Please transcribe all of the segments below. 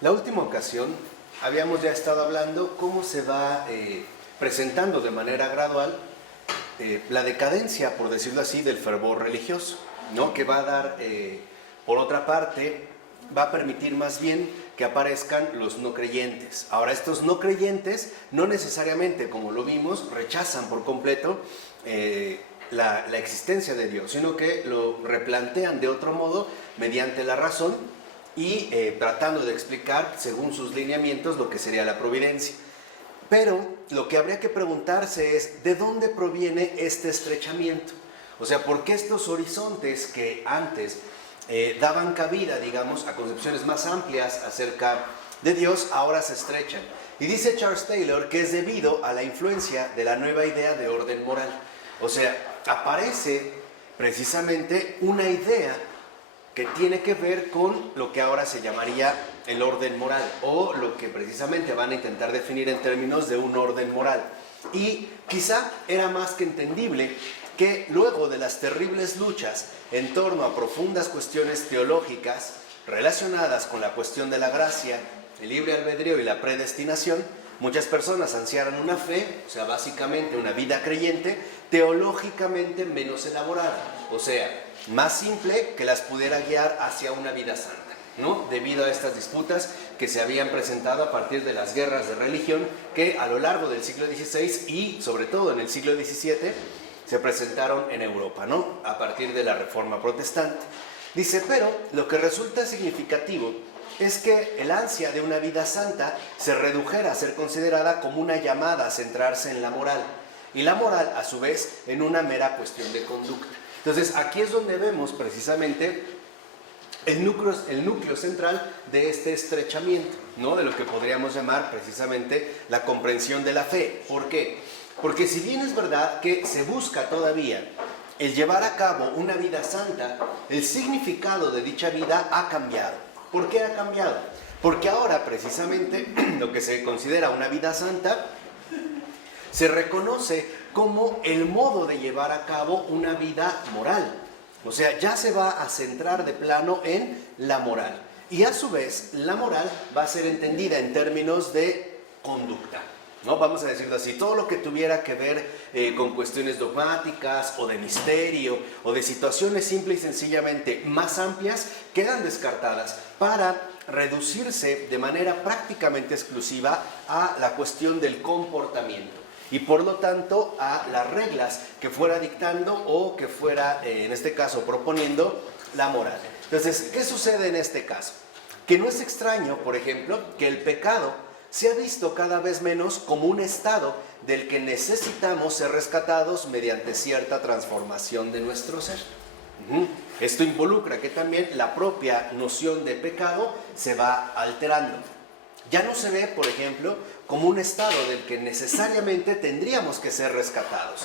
La última ocasión habíamos ya estado hablando cómo se va presentando de manera gradual la decadencia, por decirlo así, del fervor religioso, ¿no? Que va a dar, por otra parte, va a permitir más bien que aparezcan los no creyentes. Ahora, estos no creyentes no necesariamente, como lo vimos, rechazan por completo la existencia de Dios, sino que lo replantean de otro modo mediante la razón y tratando de explicar, según sus lineamientos, lo que sería la providencia. Pero lo que habría que preguntarse es, ¿de dónde proviene este estrechamiento? O sea, ¿por qué estos horizontes que antes daban cabida, digamos, a concepciones más amplias acerca de Dios, ahora se estrechan? Y dice Charles Taylor que es debido a la influencia de la nueva idea de orden moral. O sea, aparece precisamente una idea que tiene que ver con lo que ahora se llamaría el orden moral, o lo que precisamente van a intentar definir en términos de un orden moral. Y quizá era más que entendible que luego de las terribles luchas en torno a profundas cuestiones teológicas relacionadas con la cuestión de la gracia, el libre albedrío y la predestinación, muchas personas ansiaran una fe, o sea, básicamente una vida creyente, teológicamente menos elaborada, o sea, más simple, que las pudiera guiar hacia una vida santa, ¿no? Debido a estas disputas que se habían presentado a partir de las guerras de religión que a lo largo del siglo XVI y sobre todo en el siglo XVII se presentaron en Europa, ¿no? A partir de la Reforma Protestante. Dice, pero lo que resulta significativo es que el ansia de una vida santa se redujera a ser considerada como una llamada a centrarse en la moral, y la moral, a su vez, en una mera cuestión de conducta. Entonces, aquí es donde vemos precisamente el núcleo central de este estrechamiento, ¿no? De lo que podríamos llamar precisamente la comprensión de la fe. ¿Por qué? Porque si bien es verdad que se busca todavía el llevar a cabo una vida santa, el significado de dicha vida ha cambiado. ¿Por qué ha cambiado? Porque ahora precisamente lo que se considera una vida santa se reconoce como el modo de llevar a cabo una vida moral. O sea, ya se va a centrar de plano en la moral. Y a su vez, la moral va a ser entendida en términos de conducta, ¿no? Vamos a decirlo así, todo lo que tuviera que ver con cuestiones dogmáticas o de misterio o de situaciones simple y sencillamente más amplias quedan descartadas para reducirse de manera prácticamente exclusiva a la cuestión del comportamiento y por lo tanto a las reglas que fuera dictando o que fuera en este caso proponiendo la moral. Entonces, ¿qué sucede en este caso? Que no es extraño, por ejemplo, que el pecado se ha visto cada vez menos como un estado del que necesitamos ser rescatados mediante cierta transformación de nuestro ser. Esto involucra que también la propia noción de pecado se va alterando. Ya no se ve, por ejemplo, como un estado del que necesariamente tendríamos que ser rescatados,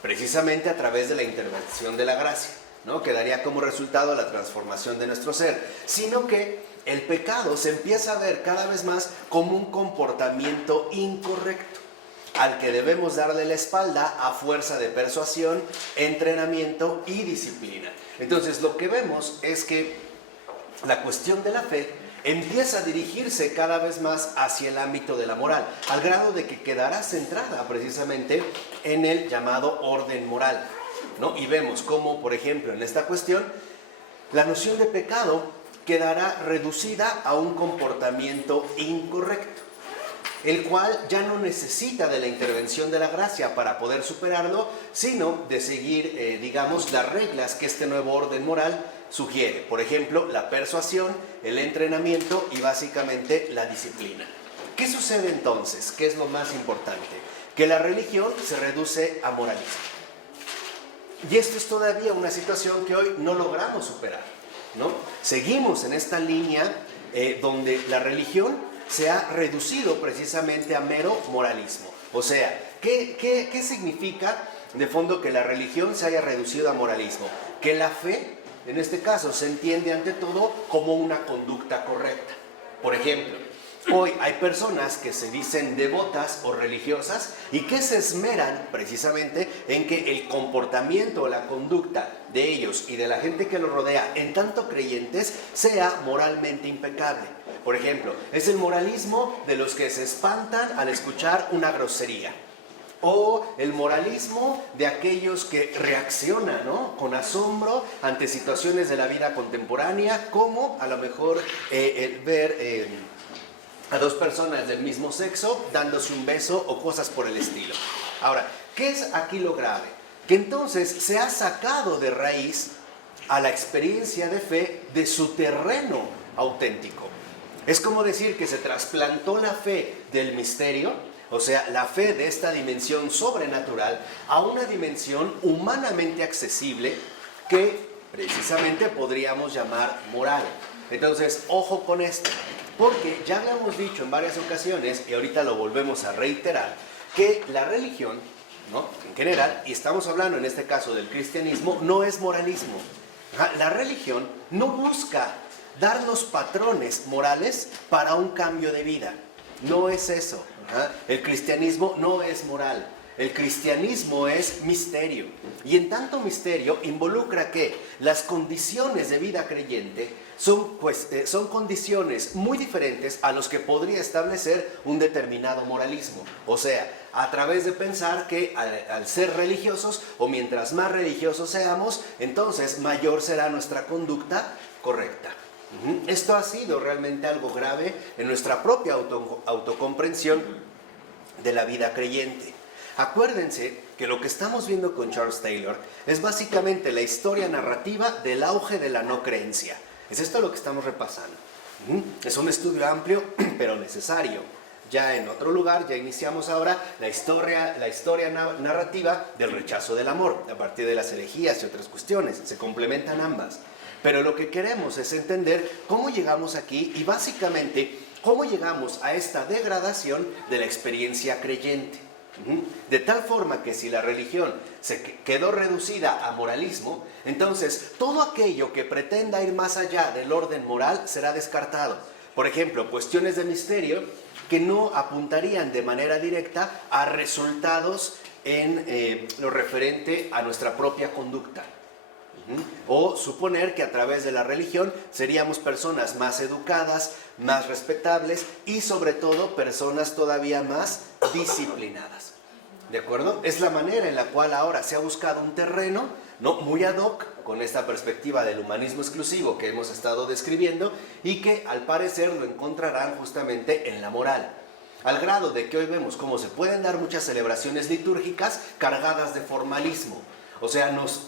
precisamente a través de la intervención de la gracia, ¿no? Que daría como resultado la transformación de nuestro ser, sino que el pecado se empieza a ver cada vez más como un comportamiento incorrecto, al que debemos darle la espalda a fuerza de persuasión, entrenamiento y disciplina. Entonces, lo que vemos es que la cuestión de la fe empieza a dirigirse cada vez más hacia el ámbito de la moral, al grado de que quedará centrada precisamente en el llamado orden moral, ¿no? Y vemos cómo, por ejemplo, en esta cuestión, la noción de pecado quedará reducida a un comportamiento incorrecto, el cual ya no necesita de la intervención de la gracia para poder superarlo, sino de seguir, digamos, las reglas que este nuevo orden moral sugiere. Por ejemplo, la persuasión, el entrenamiento y básicamente la disciplina. ¿Qué sucede entonces? ¿Qué es lo más importante? Que la religión se reduce a moralismo. Y esto es todavía una situación que hoy no logramos superar, ¿no? Seguimos en esta línea donde la religión se ha reducido precisamente a mero moralismo. O sea, ¿qué significa de fondo que la religión se haya reducido a moralismo? Que la fe, en este caso, se entiende ante todo como una conducta correcta. Por ejemplo, hoy hay personas que se dicen devotas o religiosas y que se esmeran precisamente en que el comportamiento o la conducta de ellos y de la gente que los rodea, en tanto creyentes, sea moralmente impecable. Por ejemplo, es el moralismo de los que se espantan al escuchar una grosería. O el moralismo de aquellos que reaccionan, ¿no?, con asombro ante situaciones de la vida contemporánea, como a lo mejor ver a dos personas del mismo sexo dándose un beso o cosas por el estilo. Ahora, ¿qué es aquí lo grave? Que entonces se ha sacado de raíz a la experiencia de fe de su terreno auténtico. Es como decir que se trasplantó la fe del misterio, o sea, la fe de esta dimensión sobrenatural, a una dimensión humanamente accesible que precisamente podríamos llamar moral. Entonces, ojo con esto, porque ya le hemos dicho en varias ocasiones, y ahorita lo volvemos a reiterar, que la religión, ¿no?, en general, y estamos hablando en este caso del cristianismo, no es moralismo. La religión no busca darnos patrones morales para un cambio de vida. No es eso. El cristianismo no es moral. El cristianismo es misterio. Y en tanto misterio involucra que las condiciones de vida creyente son condiciones muy diferentes a los que podría establecer un determinado moralismo. O sea, a través de pensar que al ser religiosos, o mientras más religiosos seamos, entonces mayor será nuestra conducta correcta. Esto ha sido realmente algo grave en nuestra propia autocomprensión de la vida creyente. Acuérdense que lo que estamos viendo con Charles Taylor es básicamente la historia narrativa del auge de la no creencia. Es esto lo que estamos repasando. Es un estudio amplio, pero necesario. Ya en otro lugar, ya iniciamos ahora la historia narrativa del rechazo del amor, a partir de las herejías y otras cuestiones. Se complementan ambas. Pero lo que queremos es entender cómo llegamos aquí y básicamente cómo llegamos a esta degradación de la experiencia creyente. De tal forma que si la religión se quedó reducida a moralismo, entonces todo aquello que pretenda ir más allá del orden moral será descartado. Por ejemplo, cuestiones de misterio que no apuntarían de manera directa a resultados en lo referente a nuestra propia conducta. O suponer que a través de la religión seríamos personas más educadas, más respetables y sobre todo personas todavía más disciplinadas. ¿De acuerdo? Es la manera en la cual ahora se ha buscado un terreno, ¿no?, muy ad hoc con esta perspectiva del humanismo exclusivo que hemos estado describiendo y que al parecer lo encontrarán justamente en la moral. Al grado de que hoy vemos cómo se pueden dar muchas celebraciones litúrgicas cargadas de formalismo. O sea, nos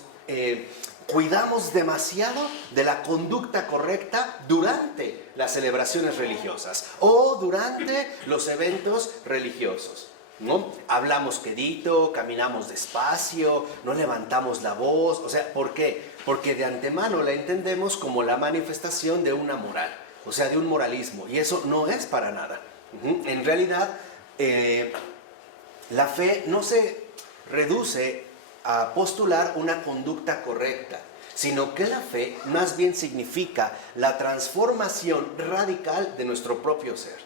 cuidamos demasiado de la conducta correcta durante las celebraciones religiosas o durante los eventos religiosos, ¿no? Hablamos quedito, caminamos despacio, no levantamos la voz. O sea, ¿por qué? Porque de antemano la entendemos como la manifestación de una moral, o sea, de un moralismo, y eso no es para nada. En realidad, la fe no se reduce a postular una conducta correcta, sino que la fe más bien significa la transformación radical de nuestro propio ser.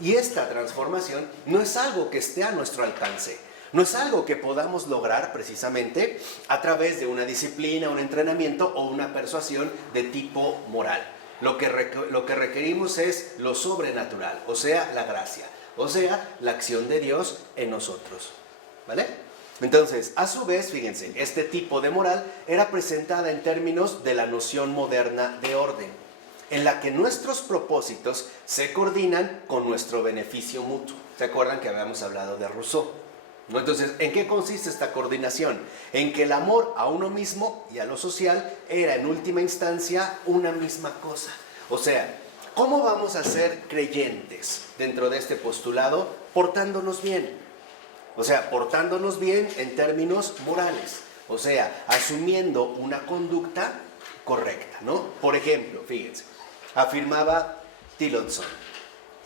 Y esta transformación no es algo que esté a nuestro alcance, no es algo que podamos lograr precisamente a través de una disciplina, un entrenamiento o una persuasión de tipo moral. Lo que requerimos es lo sobrenatural, o sea, la gracia, o sea, la acción de Dios en nosotros. ¿Vale? Entonces, a su vez, fíjense, este tipo de moral era presentada en términos de la noción moderna de orden, en la que nuestros propósitos se coordinan con nuestro beneficio mutuo. ¿Se acuerdan que habíamos hablado de Rousseau? ¿No? Entonces, ¿en qué consiste esta coordinación? En que el amor a uno mismo y a lo social era en última instancia una misma cosa. O sea, ¿cómo vamos a ser creyentes dentro de este postulado? Portándonos bien. O sea, portándonos bien en términos morales. O sea, asumiendo una conducta correcta, ¿no? Por ejemplo, fíjense, afirmaba Tillotson.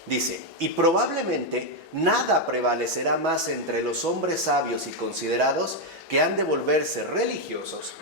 Dice, y probablemente nada prevalecerá más entre los hombres sabios y considerados que han de volverse religiosos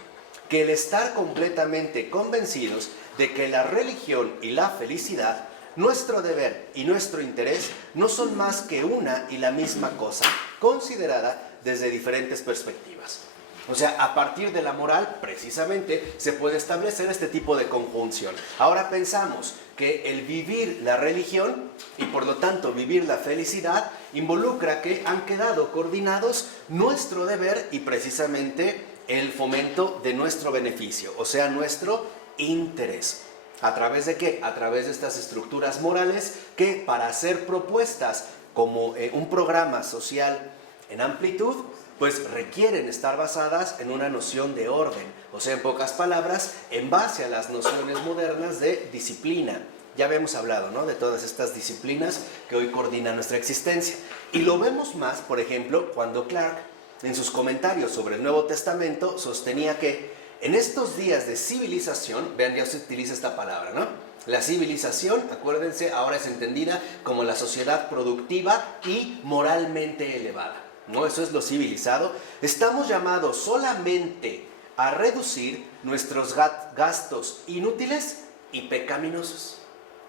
que el estar completamente convencidos de que la religión y la felicidad, nuestro deber y nuestro interés, no son más que una y la misma cosa, considerada desde diferentes perspectivas. O sea, a partir de la moral, precisamente, se puede establecer este tipo de conjunción. Ahora pensamos, que el vivir la religión y por lo tanto vivir la felicidad involucra que han quedado coordinados nuestro deber y precisamente el fomento de nuestro beneficio, o sea, nuestro interés. ¿A través de qué? A través de estas estructuras morales que para hacer propuestas como un programa social en amplitud, pues requieren estar basadas en una noción de orden, o sea, en pocas palabras, en base a las nociones modernas de disciplina. Ya habíamos hablado, ¿no?, de todas estas disciplinas que hoy coordinan nuestra existencia. Y lo vemos más, por ejemplo, cuando Clark, en sus comentarios sobre el Nuevo Testamento, sostenía que en estos días de civilización, vean, ya se utiliza esta palabra, ¿no? La civilización, acuérdense, ahora es entendida como la sociedad productiva y moralmente elevada, ¿no? Eso es lo civilizado. Estamos llamados solamente a reducir nuestros gastos inútiles y pecaminosos.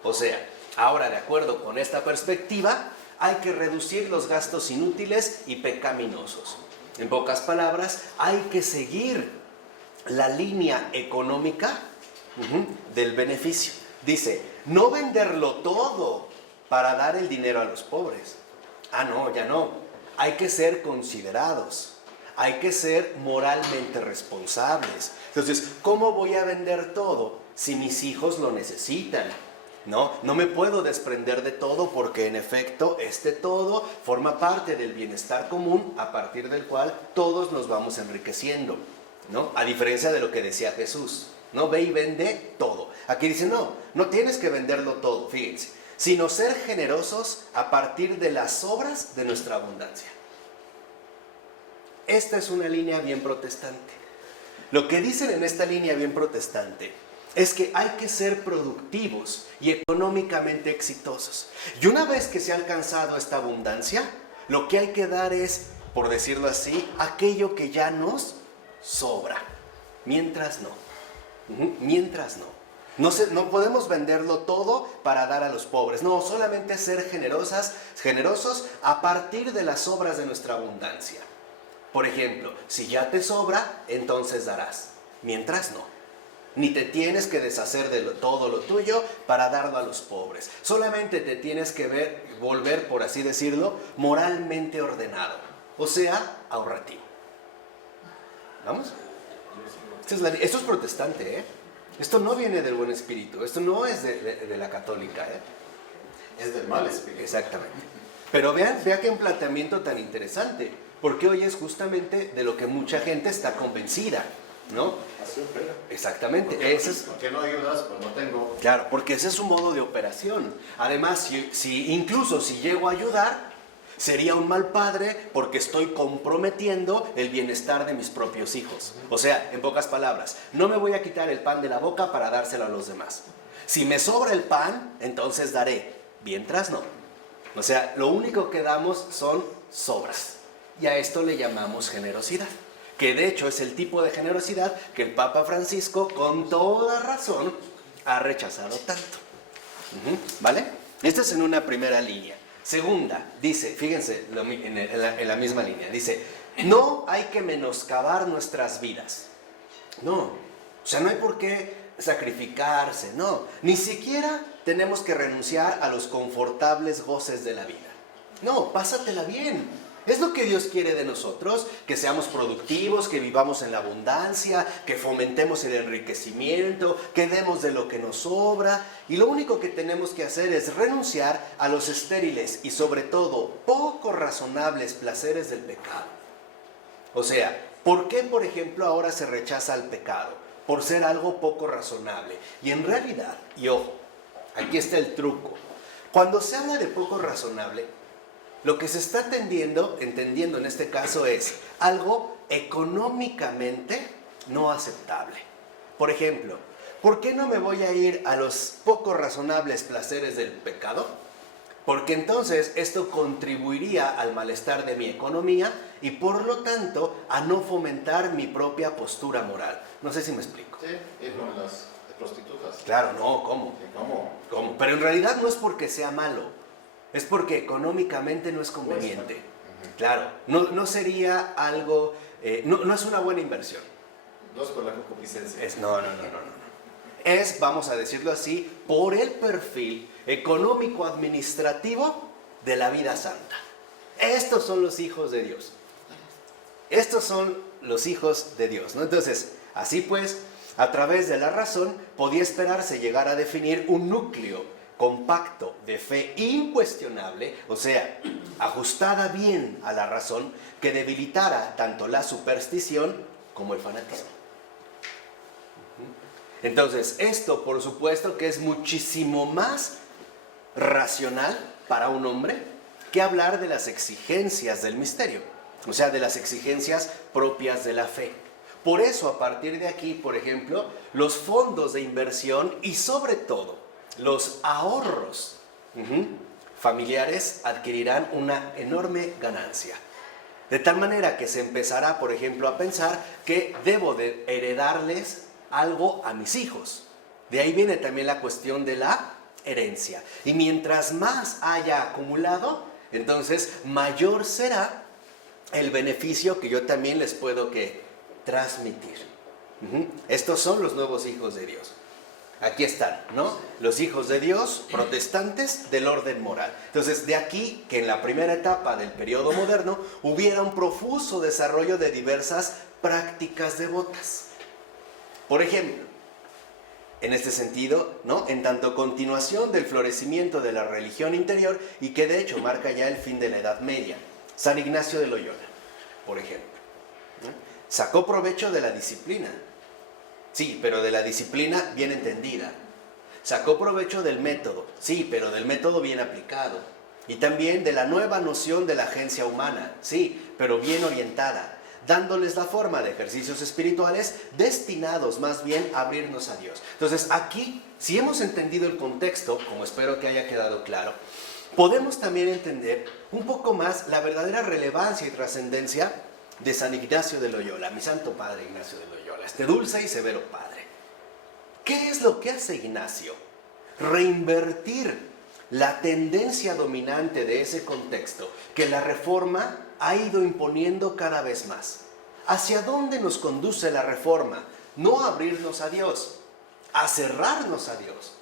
O sea, ahora de acuerdo con esta perspectiva, hay que reducir los gastos inútiles y pecaminosos. En pocas palabras, hay que seguir la línea económica del beneficio. Dice, no venderlo todo para dar el dinero a los pobres. Ah, no, ya no. Hay que ser considerados. Hay que ser moralmente responsables. Entonces, ¿cómo voy a vender todo si mis hijos lo necesitan? No me puedo desprender de todo porque en efecto este todo forma parte del bienestar común a partir del cual todos nos vamos enriqueciendo, ¿no? A diferencia de lo que decía Jesús, ¿no? Ve y vende todo. Aquí dice, no tienes que venderlo todo, fíjense, sino ser generosos a partir de las obras de nuestra abundancia. Esta es una línea bien protestante. Lo que dicen en esta línea bien protestante es que hay que ser productivos y económicamente exitosos. Y una vez que se ha alcanzado esta abundancia, lo que hay que dar es, por decirlo así, aquello que ya nos sobra. Mientras no. Mientras no. No podemos venderlo todo para dar a los pobres. No, solamente ser generosos a partir de las obras de nuestra abundancia. Por ejemplo, si ya te sobra, entonces darás. Mientras no. Ni te tienes que deshacer de todo lo tuyo para darlo a los pobres. Solamente te tienes que volver, por así decirlo, moralmente ordenado. O sea, ahorrativo. ¿Vamos? Esto es protestante, ¿eh? Esto no viene del buen espíritu. Esto no es de la católica, ¿eh? Es del mal espíritu. Exactamente. Pero vea que un planteamiento tan interesante. Porque hoy es justamente de lo que mucha gente está convencida, ¿no? Así opera. Exactamente. ¿Por qué no ayudas? Pues no tengo. Claro, porque ese es su modo de operación. Además, incluso si llego a ayudar, sería un mal padre porque estoy comprometiendo el bienestar de mis propios hijos. O sea, en pocas palabras, no me voy a quitar el pan de la boca para dárselo a los demás. Si me sobra el pan, entonces daré. Mientras no. O sea, lo único que damos son sobras. Y a esto le llamamos generosidad. Que de hecho es el tipo de generosidad que el Papa Francisco, con toda razón, ha rechazado tanto. ¿Vale? Esta es en una primera línea. Segunda, dice, fíjense en la misma línea, dice, no hay que menoscabar nuestras vidas. No, o sea, no hay por qué sacrificarse, no. Ni siquiera tenemos que renunciar a los confortables goces de la vida. No, pásatela bien. Es lo que Dios quiere de nosotros, que seamos productivos, que vivamos en la abundancia, que fomentemos el enriquecimiento, que demos de lo que nos sobra. Y lo único que tenemos que hacer es renunciar a los estériles y sobre todo poco razonables placeres del pecado. O sea, ¿por qué, por ejemplo, ahora se rechaza el pecado? Por ser algo poco razonable. Y en realidad, y ojo, aquí está el truco. Cuando se habla de poco razonable, lo que se está entendiendo en este caso es algo económicamente no aceptable. Por ejemplo, ¿por qué no me voy a ir a los poco razonables placeres del pecado? Porque entonces esto contribuiría al malestar de mi economía y por lo tanto a no fomentar mi propia postura moral. No sé si me explico. Sí, es como las prostitutas. Claro, no, ¿cómo? ¿Cómo? Pero en realidad no es porque sea malo. Es porque económicamente no es conveniente. Claro, no sería algo, no es una buena inversión. No es por la concupiscencia. No. es, vamos a decirlo así, por el perfil económico-administrativo de la vida santa. Estos son los hijos de Dios. Estos son los hijos de Dios, ¿no? Entonces, así pues, a través de la razón, podía esperarse llegar a definir un núcleo compacto de fe incuestionable, o sea, ajustada bien a la razón, que debilitara tanto la superstición como el fanatismo. Entonces, esto por supuesto que es muchísimo más racional para un hombre que hablar de las exigencias del misterio, o sea, de las exigencias propias de la fe. Por eso, a partir de aquí, por ejemplo, los fondos de inversión y sobre todo los ahorros familiares adquirirán una enorme ganancia. De tal manera que se empezará, por ejemplo, a pensar que debo de heredarles algo a mis hijos. De ahí viene también la cuestión de la herencia. Y mientras más haya acumulado, entonces mayor será el beneficio que yo también les puedo transmitir. Estos son los nuevos hijos de Dios. Aquí están, ¿no? Los hijos de Dios, protestantes del orden moral. Entonces, de aquí que en la primera etapa del periodo moderno hubiera un profuso desarrollo de diversas prácticas devotas. Por ejemplo, en este sentido, ¿no? En tanto continuación del florecimiento de la religión interior y que de hecho marca ya el fin de la Edad Media, San Ignacio de Loyola, por ejemplo, ¿no? Sacó provecho de la disciplina. Sí, pero de la disciplina bien entendida. Sacó provecho del método, sí, pero del método bien aplicado. Y también de la nueva noción de la agencia humana, sí, pero bien orientada, dándoles la forma de ejercicios espirituales destinados más bien a abrirnos a Dios. Entonces aquí, si hemos entendido el contexto, como espero que haya quedado claro, podemos también entender un poco más la verdadera relevancia y trascendencia de San Ignacio de Loyola, mi santo padre Ignacio de Loyola, este dulce y severo padre. ¿Qué es lo que hace Ignacio? Reinvertir la tendencia dominante de ese contexto que la Reforma ha ido imponiendo cada vez más. ¿Hacia dónde nos conduce la Reforma? No a abrirnos a Dios, a cerrarnos a Dios.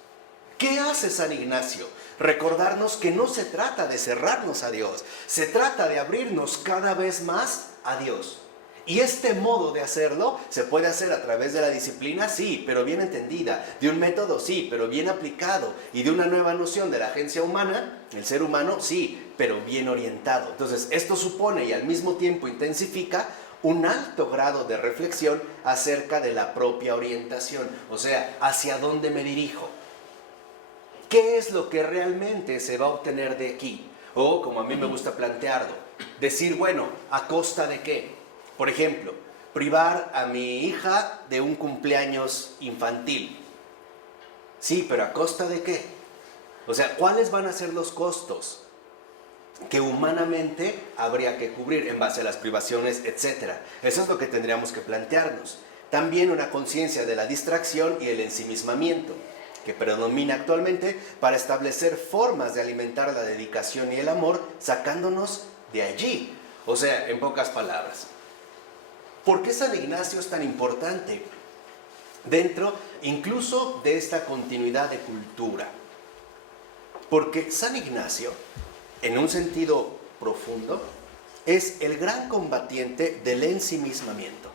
¿Qué hace San Ignacio? Recordarnos que no se trata de cerrarnos a Dios, se trata de abrirnos cada vez más a Dios. Y este modo de hacerlo se puede hacer a través de la disciplina, sí, pero bien entendida, de un método, sí, pero bien aplicado, y de una nueva noción de la agencia humana, el ser humano, sí, pero bien orientado. Entonces, esto supone y al mismo tiempo intensifica un alto grado de reflexión acerca de la propia orientación, o sea, hacia dónde me dirijo. ¿Qué es lo que realmente se va a obtener de aquí? O, como a mí me gusta plantearlo, decir, bueno, ¿a costa de qué? Por ejemplo, privar a mi hija de un cumpleaños infantil. Sí, pero ¿a costa de qué? O sea, ¿cuáles van a ser los costos que humanamente habría que cubrir en base a las privaciones, etcétera? Eso es lo que tendríamos que plantearnos. También una conciencia de la distracción y el ensimismamiento que predomina actualmente para establecer formas de alimentar la dedicación y el amor, sacándonos de allí. O sea, en pocas palabras, ¿por qué San Ignacio es tan importante dentro incluso de esta continuidad de cultura? Porque San Ignacio, en un sentido profundo, es el gran combatiente del ensimismamiento.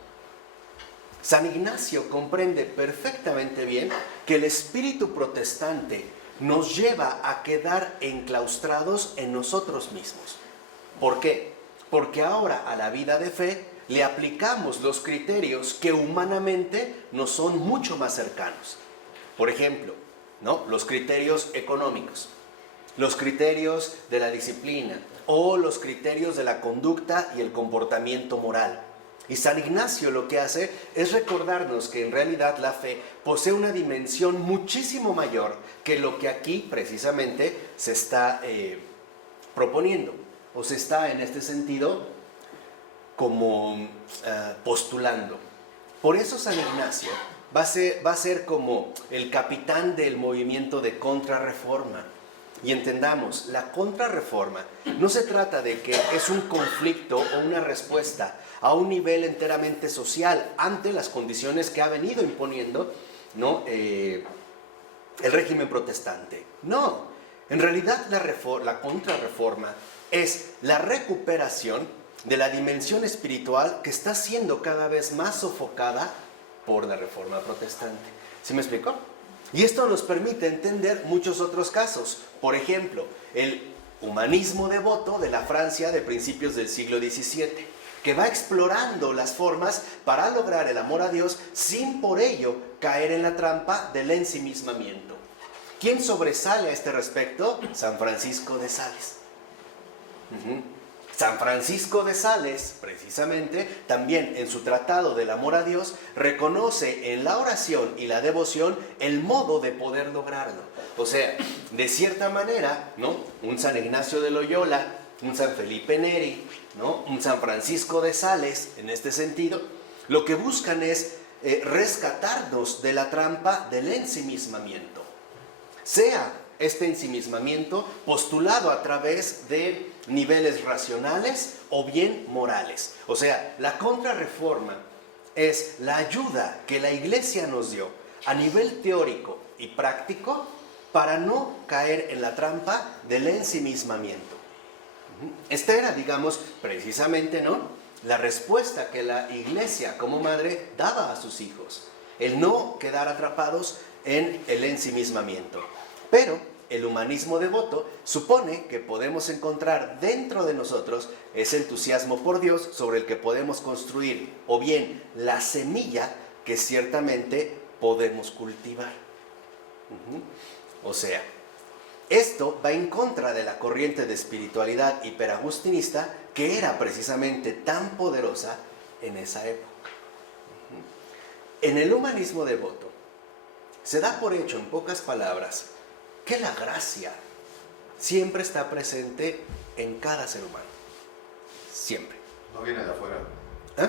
San Ignacio comprende perfectamente bien que el espíritu protestante nos lleva a quedar enclaustrados en nosotros mismos. ¿Por qué? Porque ahora a la vida de fe le aplicamos los criterios que humanamente nos son mucho más cercanos. Por ejemplo, ¿no? Los criterios económicos, los criterios de la disciplina o los criterios de la conducta y el comportamiento moral. Y San Ignacio lo que hace es recordarnos que en realidad la fe posee una dimensión muchísimo mayor que lo que aquí precisamente se está proponiendo, o se está en este sentido como postulando. Por eso San Ignacio va a ser como el capitán del movimiento de contrarreforma. Y entendamos, la contrarreforma no se trata de que es un conflicto o una respuesta a un nivel enteramente social ante las condiciones que ha venido imponiendo ¿no? El régimen protestante. No, en realidad la contrarreforma es la recuperación de la dimensión espiritual que está siendo cada vez más sofocada por la reforma protestante. ¿Sí me explico? Y esto nos permite entender muchos otros casos. Por ejemplo, el humanismo devoto de la Francia de principios del siglo XVII, que va explorando las formas para lograr el amor a Dios sin por ello caer en la trampa del ensimismamiento. ¿Quién sobresale a este respecto? San Francisco de Sales. San Francisco de Sales, precisamente, también en su tratado del amor a Dios, reconoce en la oración y la devoción el modo de poder lograrlo. O sea, de cierta manera, ¿no? Un San Ignacio de Loyola, un San Felipe Neri, ¿no? Un San Francisco de Sales, en este sentido, lo que buscan es rescatarnos de la trampa del ensimismamiento. Sea este ensimismamiento postulado a través de niveles racionales o bien morales. O sea, la contrarreforma es la ayuda que la Iglesia nos dio a nivel teórico y práctico para no caer en la trampa del ensimismamiento. Esta era, digamos, precisamente, ¿no?, la respuesta que la Iglesia como madre daba a sus hijos, el no quedar atrapados en el ensimismamiento. Pero el humanismo devoto supone que podemos encontrar dentro de nosotros ese entusiasmo por Dios sobre el que podemos construir, o bien la semilla que ciertamente podemos cultivar. O sea, esto va en contra de la corriente de espiritualidad hiperagustinista que era precisamente tan poderosa en esa época. En el humanismo devoto se da por hecho, en pocas palabras, que la gracia siempre está presente en cada ser humano. Siempre. No viene de afuera. ¿Eh?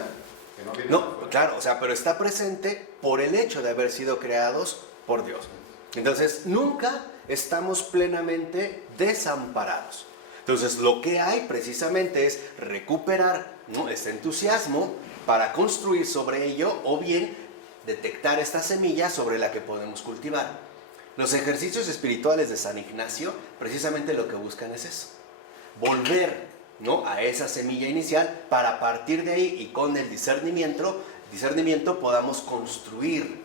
Que no viene de No, afuera. claro, o sea, pero está presente por el hecho de haber sido creados por Dios. Entonces, nunca estamos plenamente desamparados. Entonces, lo que hay precisamente es recuperar, ¿no?, este entusiasmo para construir sobre ello, o bien detectar esta semilla sobre la que podemos cultivar. Los ejercicios espirituales de San Ignacio precisamente lo que buscan es eso, volver, ¿no?, a esa semilla inicial para a partir de ahí y con el discernimiento podamos construir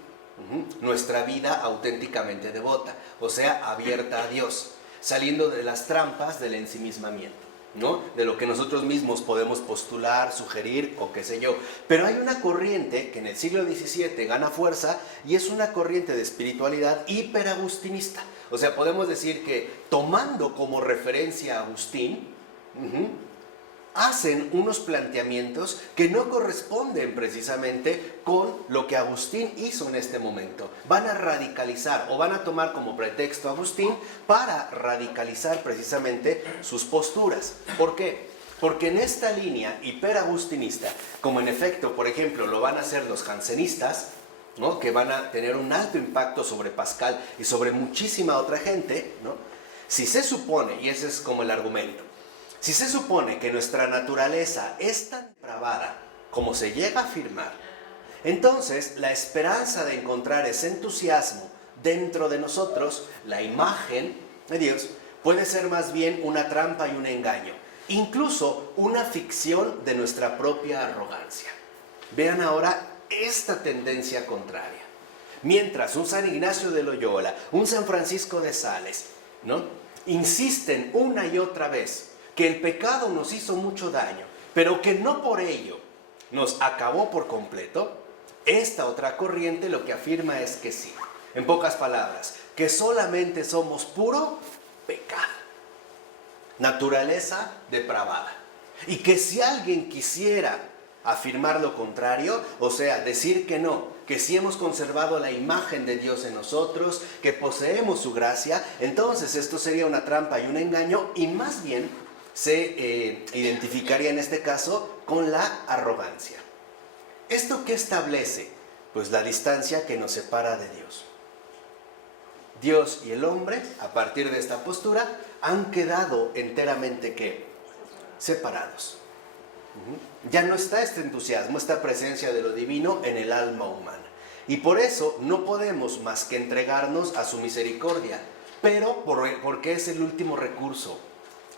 nuestra vida auténticamente devota, o sea, abierta a Dios, saliendo de las trampas del ensimismamiento, ¿no?, de lo que nosotros mismos podemos postular, sugerir o qué sé yo. Pero hay una corriente que en el siglo XVII gana fuerza y es una corriente de espiritualidad hiperagustinista. O sea, podemos decir que tomando como referencia a Agustín, hacen unos planteamientos que no corresponden precisamente con lo que Agustín hizo en este momento. Van a radicalizar o van a tomar como pretexto a Agustín para radicalizar precisamente sus posturas. ¿Por qué? Porque en esta línea hiperagustinista, como en efecto, por ejemplo, lo van a hacer los jansenistas, ¿no?, que van a tener un alto impacto sobre Pascal y sobre muchísima otra gente, ¿no?, si se supone, y ese es como el argumento, si se supone que nuestra naturaleza es tan depravada como se llega a afirmar, entonces la esperanza de encontrar ese entusiasmo dentro de nosotros, la imagen de Dios, puede ser más bien una trampa y un engaño, incluso una ficción de nuestra propia arrogancia. Vean ahora esta tendencia contraria. Mientras un San Ignacio de Loyola, un San Francisco de Sales, ¿no?, insisten una y otra vez que el pecado nos hizo mucho daño, pero que no por ello nos acabó por completo, esta otra corriente lo que afirma es que sí. En pocas palabras, que solamente somos puro pecado, naturaleza depravada. Y que si alguien quisiera afirmar lo contrario, o sea, decir que no, que sí hemos conservado la imagen de Dios en nosotros, que poseemos su gracia, entonces esto sería una trampa y un engaño, y más bien se identificaría en este caso con la arrogancia. ¿Esto qué establece? Pues la distancia que nos separa de Dios. Dios y el hombre, a partir de esta postura, han quedado enteramente ¿qué? Separados. Ya no está este entusiasmo, esta presencia de lo divino en el alma humana. Y por eso no podemos más que entregarnos a su misericordia, pero porque es el último recurso,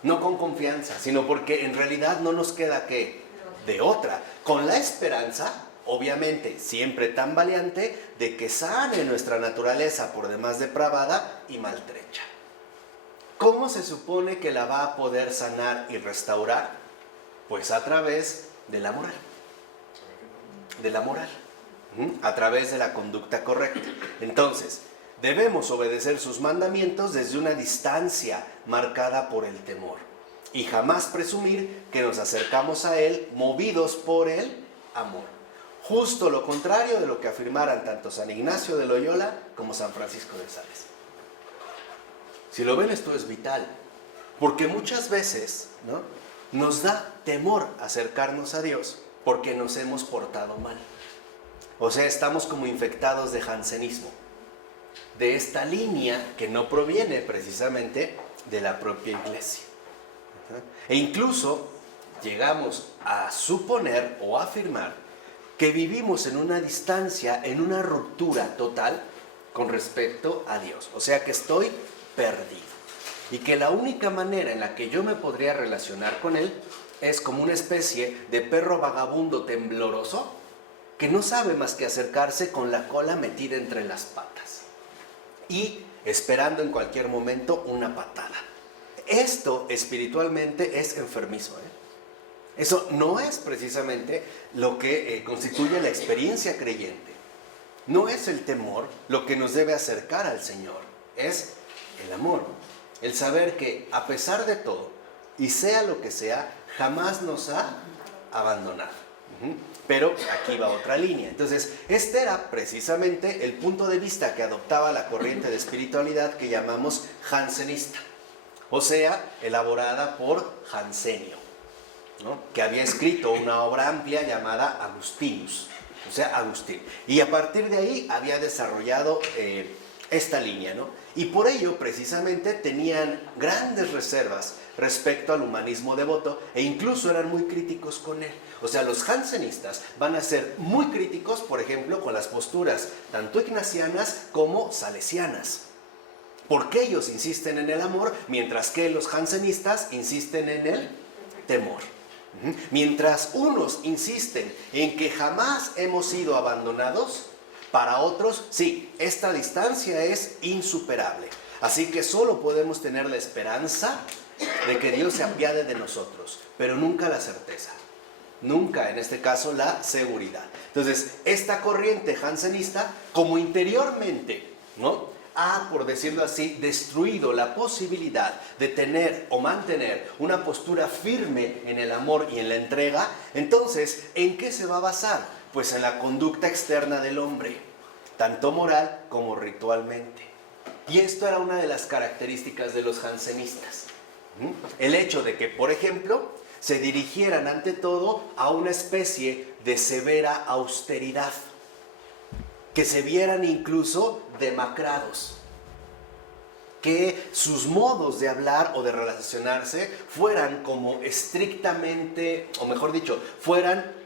no con confianza, sino porque en realidad no nos queda ¿qué? De otra, con la esperanza, obviamente siempre tan valiente, de que sane nuestra naturaleza por demás depravada y maltrecha. ¿Cómo se supone que la va a poder sanar y restaurar? Pues a través de la moral. De la moral. A través de la conducta correcta. Entonces, debemos obedecer sus mandamientos desde una distancia marcada por el temor. Y jamás presumir que nos acercamos a Él movidos por el amor. Justo lo contrario de lo que afirmaran tanto San Ignacio de Loyola como San Francisco de Sales. Si lo ven, esto es vital, porque muchas veces, ¿no?, nos da temor acercarnos a Dios porque nos hemos portado mal. O sea, estamos como infectados de jansenismo, de esta línea que no proviene precisamente de la propia iglesia. E incluso llegamos a suponer o afirmar que vivimos en una distancia, en una ruptura total con respecto a Dios. O sea que estoy perdido. Y que la única manera en la que yo me podría relacionar con Él es como una especie de perro vagabundo tembloroso que no sabe más que acercarse con la cola metida entre las patas y esperando en cualquier momento una patada. Esto espiritualmente es enfermizo, Eso no es precisamente lo que constituye la experiencia creyente. No es el temor lo que nos debe acercar al Señor, es el amor. El saber que a pesar de todo, y sea lo que sea, jamás nos ha abandonado. Pero aquí va otra línea. Entonces, este era precisamente el punto de vista que adoptaba la corriente de espiritualidad que llamamos jansenista. O sea, elaborada por Jansenio, ¿no?, que había escrito una obra amplia llamada Agustinus, o sea, Agustín. Y a partir de ahí había desarrollado esta línea, ¿no? Y por ello, precisamente, tenían grandes reservas respecto al humanismo devoto e incluso eran muy críticos con él. O sea, los jansenistas van a ser muy críticos, por ejemplo, con las posturas tanto ignacianas como salesianas. Porque ellos insisten en el amor, mientras que los jansenistas insisten en el temor. Mientras unos insisten en que jamás hemos sido abandonados, para otros, sí, esta distancia es insuperable. Así que solo podemos tener la esperanza de que Dios se apiade de nosotros, pero nunca la certeza. Nunca, en este caso, la seguridad. Entonces, esta corriente jansenista, como interiormente, ¿no?, ha, por decirlo así, destruido la posibilidad de tener o mantener una postura firme en el amor y en la entrega, entonces, ¿en qué se va a basar? Pues en la conducta externa del hombre, tanto moral como ritualmente. Y esto era una de las características de los jansenistas. El hecho de que, por ejemplo, se dirigieran ante todo a una especie de severa austeridad, que se vieran incluso demacrados, que sus modos de hablar o de relacionarse fueran como estrictamente, o mejor dicho, fueran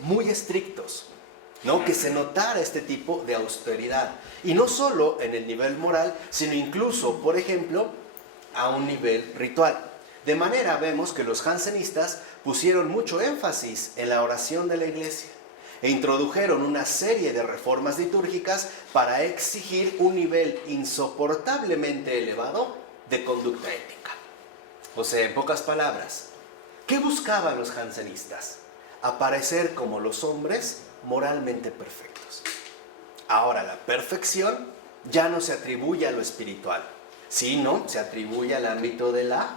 muy estrictos, ¿no? Que se notara este tipo de austeridad. Y no solo en el nivel moral, sino incluso, por ejemplo, a un nivel ritual. De manera vemos que los jansenistas pusieron mucho énfasis en la oración de la iglesia e introdujeron una serie de reformas litúrgicas para exigir un nivel insoportablemente elevado de conducta ética. O sea, en pocas palabras, ¿qué buscaban los jansenistas? Aparecer como los hombres moralmente perfectos. Ahora, la perfección ya no se atribuye a lo espiritual, sino se atribuye al ámbito de la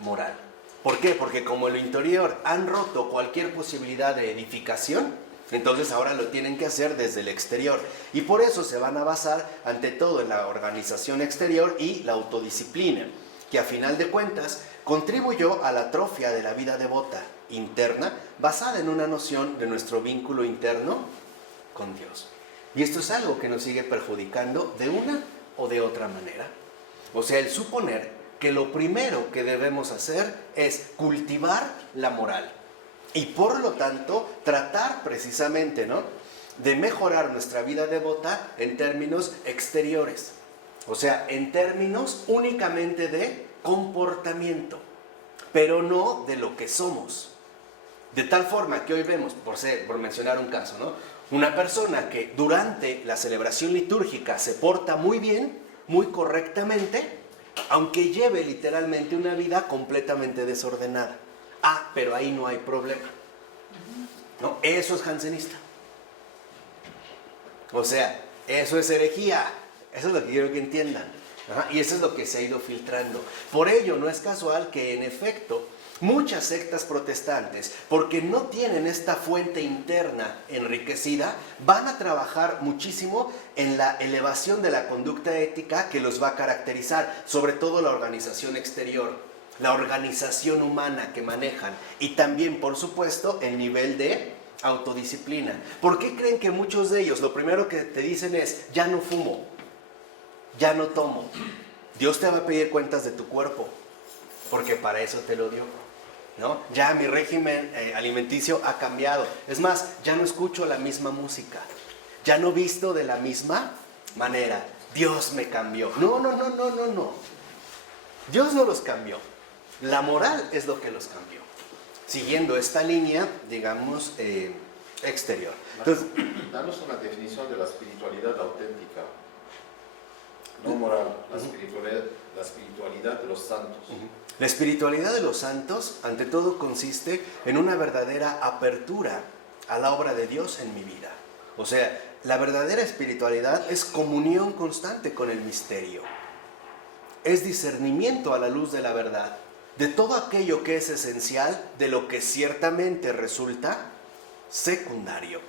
moral. ¿Por qué? Porque como en lo interior han roto cualquier posibilidad de edificación, entonces ahora lo tienen que hacer desde el exterior. Y por eso se van a basar ante todo en la organización exterior y la autodisciplina, que a final de cuentas contribuyó a la atrofia de la vida devota interna, basada en una noción de nuestro vínculo interno con Dios. Y esto es algo que nos sigue perjudicando de una o de otra manera. O sea, el suponer que lo primero que debemos hacer es cultivar la moral y por lo tanto tratar precisamente, ¿no?, de mejorar nuestra vida devota en términos exteriores. O sea, en términos únicamente de comportamiento, pero no de lo que somos. De tal forma que hoy vemos, por mencionar un caso, ¿no? Una persona que durante la celebración litúrgica se porta muy bien, muy correctamente, aunque lleve literalmente una vida completamente desordenada. Ah, pero ahí no hay problema. ¿No? Eso es jansenista. O sea, eso es herejía. Eso es lo que quiero que entiendan. Ajá, y eso es lo que se ha ido filtrando. Por ello, no es casual que en efecto muchas sectas protestantes, porque no tienen esta fuente interna enriquecida, van a trabajar muchísimo en la elevación de la conducta ética que los va a caracterizar, sobre todo la organización exterior, la organización humana que manejan y también, por supuesto, el nivel de autodisciplina. ¿Por qué creen que muchos de ellos lo primero que te dicen es, ya no fumo, ya no tomo? Dios te va a pedir cuentas de tu cuerpo, porque para eso te lo dio, ¿no? Ya mi régimen alimenticio ha cambiado. Es más, ya no escucho la misma música, ya no visto de la misma manera. Dios me cambió. No. Dios no los cambió. La moral es lo que los cambió. Siguiendo esta línea, digamos, exterior. Entonces, danos una definición de la espiritualidad auténtica, no moral, la espiritualidad de los santos. La espiritualidad de los santos, ante todo, consiste en una verdadera apertura a la obra de Dios en mi vida. O sea, la verdadera espiritualidad es comunión constante con el misterio. Es discernimiento a la luz de la verdad, de todo aquello que es esencial, de lo que ciertamente resulta secundario.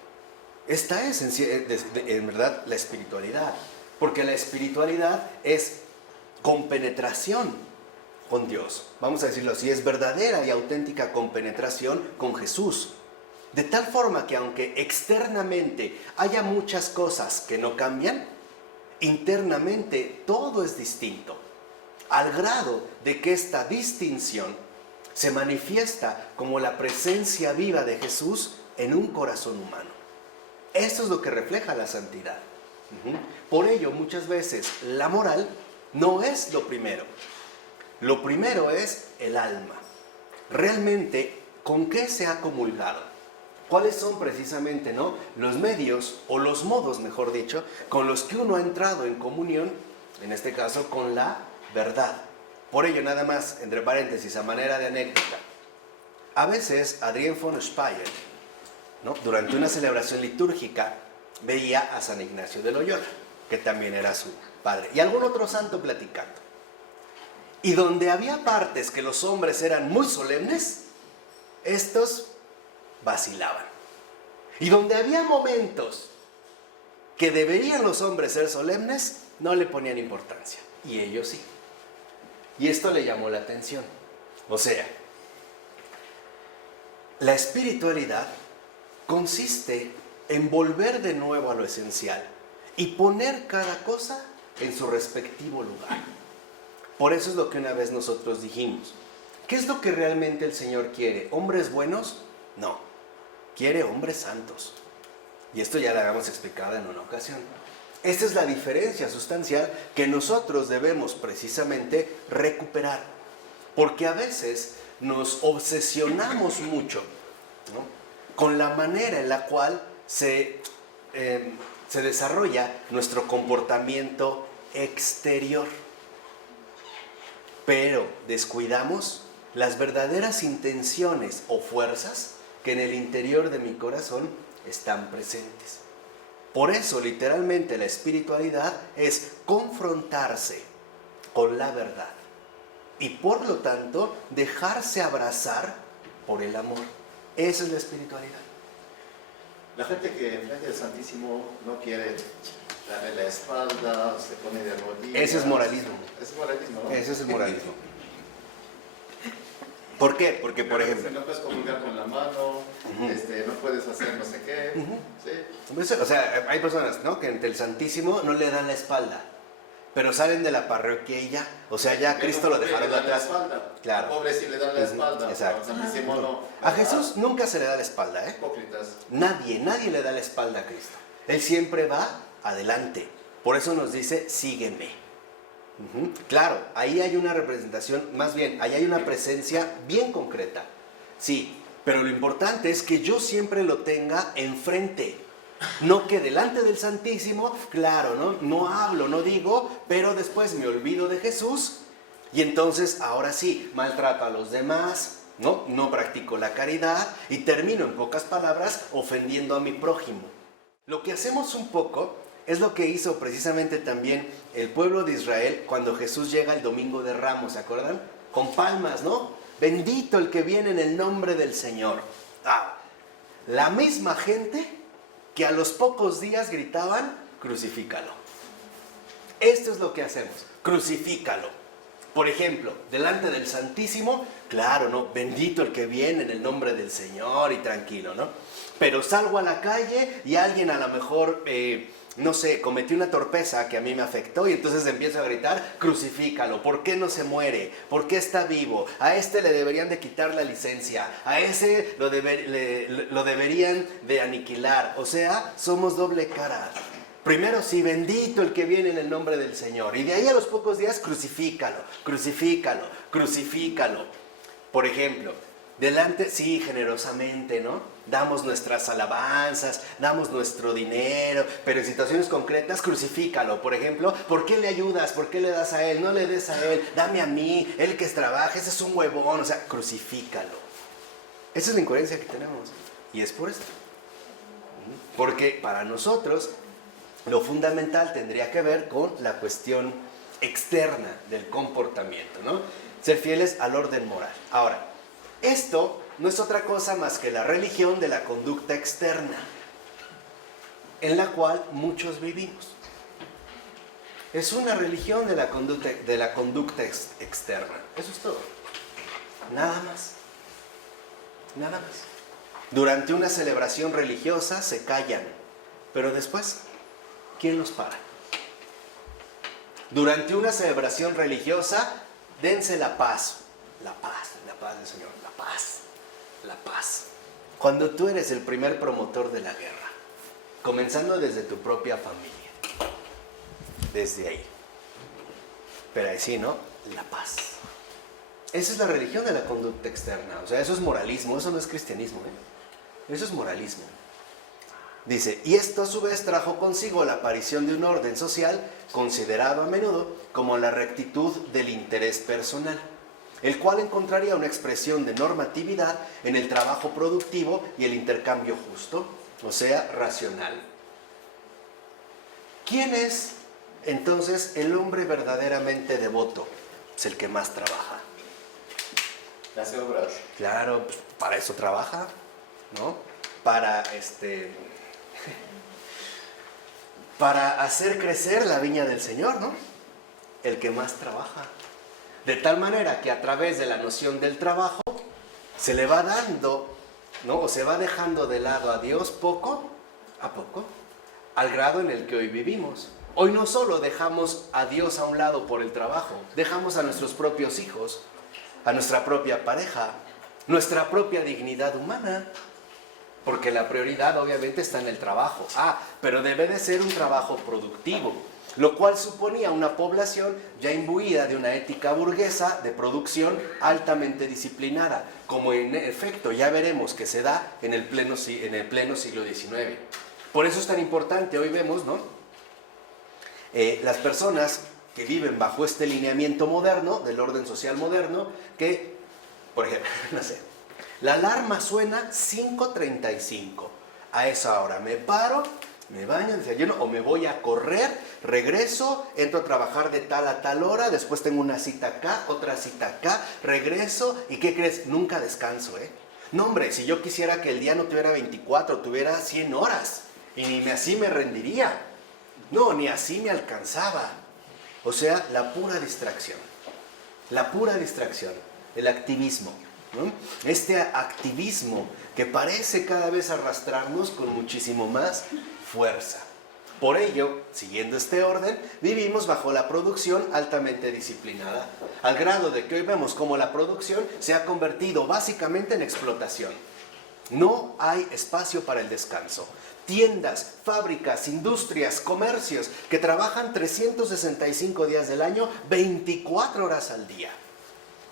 Esta es en verdad la espiritualidad, porque la espiritualidad es compenetración con Dios. Vamos a decirlo así, es verdadera y auténtica compenetración con Jesús. De tal forma que aunque externamente haya muchas cosas que no cambian, internamente todo es distinto, al grado de que esta distinción se manifiesta como la presencia viva de Jesús en un corazón humano. Eso es lo que refleja la santidad. Por ello, muchas veces la moral no es lo primero. Lo primero es el alma. Realmente, ¿con qué se ha comulgado? ¿Cuáles son precisamente, los medios, o los modos, mejor dicho, con los que uno ha entrado en comunión, en este caso, con la verdad? Por ello, nada más, entre paréntesis, a manera de anécdota, a veces Adrien von Speyer, durante una celebración litúrgica, veía a San Ignacio de Loyola, que también era su padre, y algún otro santo platicando. Y donde había partes que los hombres eran muy solemnes, estos vacilaban. Y donde había momentos que deberían los hombres ser solemnes, no le ponían importancia. Y ellos sí. Y esto le llamó la atención. O sea, la espiritualidad consiste en volver de nuevo a lo esencial y poner cada cosa en su respectivo lugar. Por eso es lo que una vez nosotros dijimos. ¿Qué es lo que realmente el Señor quiere? ¿Hombres buenos? No. Quiere hombres santos. Y esto ya lo habíamos explicado en una ocasión. Esta es la diferencia sustancial que nosotros debemos precisamente recuperar. Porque a veces nos obsesionamos mucho, con la manera en la cual se desarrolla nuestro comportamiento exterior. Pero descuidamos las verdaderas intenciones o fuerzas que en el interior de mi corazón están presentes. Por eso, literalmente, la espiritualidad es confrontarse con la verdad y, por lo tanto, dejarse abrazar por el amor. Esa es la espiritualidad. La gente que enfrente al Santísimo no quiere darle la espalda, se pone de rodillas. Ese es moralismo. Es moralismo, ¿no? Ese es el moralismo. ¿Por qué? Porque, por ejemplo, no puedes comulgar con la mano, no puedes hacer no sé qué. ¿Sí? O sea, hay personas, que ante el Santísimo no le dan la espalda, pero salen de la parroquia y ya. O sea, ya Cristo lo dejaron atrás. Claro. Pobre si le dan la espalda. Exacto. Santísimo no. A Jesús nunca se le da la espalda, Hipócritas. Nadie le da la espalda a Cristo. Él siempre va adelante. Por eso nos dice, sígueme. Claro, ahí hay una representación, más bien, ahí hay una presencia bien concreta. Sí, pero lo importante es que yo siempre lo tenga enfrente. No que delante del Santísimo, claro, no hablo, no digo, pero después me olvido de Jesús y entonces ahora sí, maltrato a los demás, no practico la caridad y termino en pocas palabras ofendiendo a mi prójimo. Lo que hacemos un poco es lo que hizo precisamente también el pueblo de Israel cuando Jesús llega el Domingo de Ramos, ¿se acuerdan? Con palmas, ¿no? Bendito el que viene en el nombre del Señor. La misma gente que a los pocos días gritaban, crucifícalo. Esto es lo que hacemos, crucifícalo. Por ejemplo, delante del Santísimo, claro, ¿no? Bendito el que viene en el nombre del Señor y tranquilo, ¿no? Pero salgo a la calle y alguien a lo mejor, no sé, cometió una torpeza que a mí me afectó y entonces empiezo a gritar, crucifícalo. ¿Por qué no se muere? ¿Por qué está vivo? A este le deberían de quitar la licencia. A ese lo deberían de aniquilar. O sea, somos doble cara. Primero sí, bendito el que viene en el nombre del Señor. Y de ahí a los pocos días, crucifícalo, crucifícalo, crucifícalo. Por ejemplo, delante, sí, generosamente, ¿no? Damos nuestras alabanzas, damos nuestro dinero, pero en situaciones concretas, crucifícalo. Por ejemplo, ¿por qué le ayudas? ¿Por qué le das a él? No le des a él, dame a mí, él que trabaja, ese es un huevón, o sea, crucifícalo. Esa es la incoherencia que tenemos. Y es por esto. Porque para nosotros, lo fundamental tendría que ver con la cuestión externa del comportamiento, ¿no? Ser fieles al orden moral. Ahora, esto no es otra cosa más que la religión de la conducta externa, en la cual muchos vivimos. Es una religión de la conducta externa. Eso es todo. Nada más. Nada más. Durante una celebración religiosa se callan, pero después, ¿quién los para? Durante una celebración religiosa, dense la paz. La paz del Señor, la paz, la paz. Cuando tú eres el primer promotor de la guerra, comenzando desde tu propia familia, desde ahí. Pero ahí sí, ¿no? La paz. Esa es la religión de la conducta externa. O sea, eso es moralismo, eso no es cristianismo, ¿eh? Eso es moralismo. Dice, y esto a su vez trajo consigo la aparición de un orden social considerado a menudo como la rectitud del interés personal, el cual encontraría una expresión de normatividad en el trabajo productivo y el intercambio justo, o sea, racional. ¿Quién es entonces el hombre verdaderamente devoto? Es el que más trabaja. Hace obras. Claro, pues para eso trabaja, ¿no? Para hacer crecer la viña del Señor, ¿no? El que más trabaja. De tal manera que a través de la noción del trabajo se le va dando, ¿no? O se va dejando de lado a Dios poco a poco, al grado en el que hoy vivimos. Hoy no solo dejamos a Dios a un lado por el trabajo, dejamos a nuestros propios hijos, a nuestra propia pareja, nuestra propia dignidad humana. Porque la prioridad obviamente está en el trabajo. Pero debe de ser un trabajo productivo, lo cual suponía una población ya imbuida de una ética burguesa de producción altamente disciplinada, como en efecto ya veremos que se da en el pleno siglo XIX. Por eso es tan importante, hoy vemos, ¿no? Las personas que viven bajo este lineamiento moderno, del orden social moderno, que, por ejemplo, no sé, la alarma suena 5:35. A esa hora me paro, me baño, desayuno o me voy a correr, regreso, entro a trabajar de tal a tal hora, después tengo una cita acá, otra cita acá, regreso y ¿qué crees? Nunca descanso, ¿eh? No, hombre, si yo quisiera que el día no tuviera 24, tuviera 100 horas y ni así me rendiría. No, ni así me alcanzaba. O sea, la pura distracción, el activismo. ¿No? Este activismo que parece cada vez arrastrarnos con muchísimo más fuerza. Por ello, siguiendo este orden, vivimos bajo la producción altamente disciplinada, al grado de que hoy vemos cómo la producción se ha convertido básicamente en explotación. No hay espacio para el descanso. Tiendas, fábricas, industrias, comercios que trabajan 365 días del año, 24 horas al día.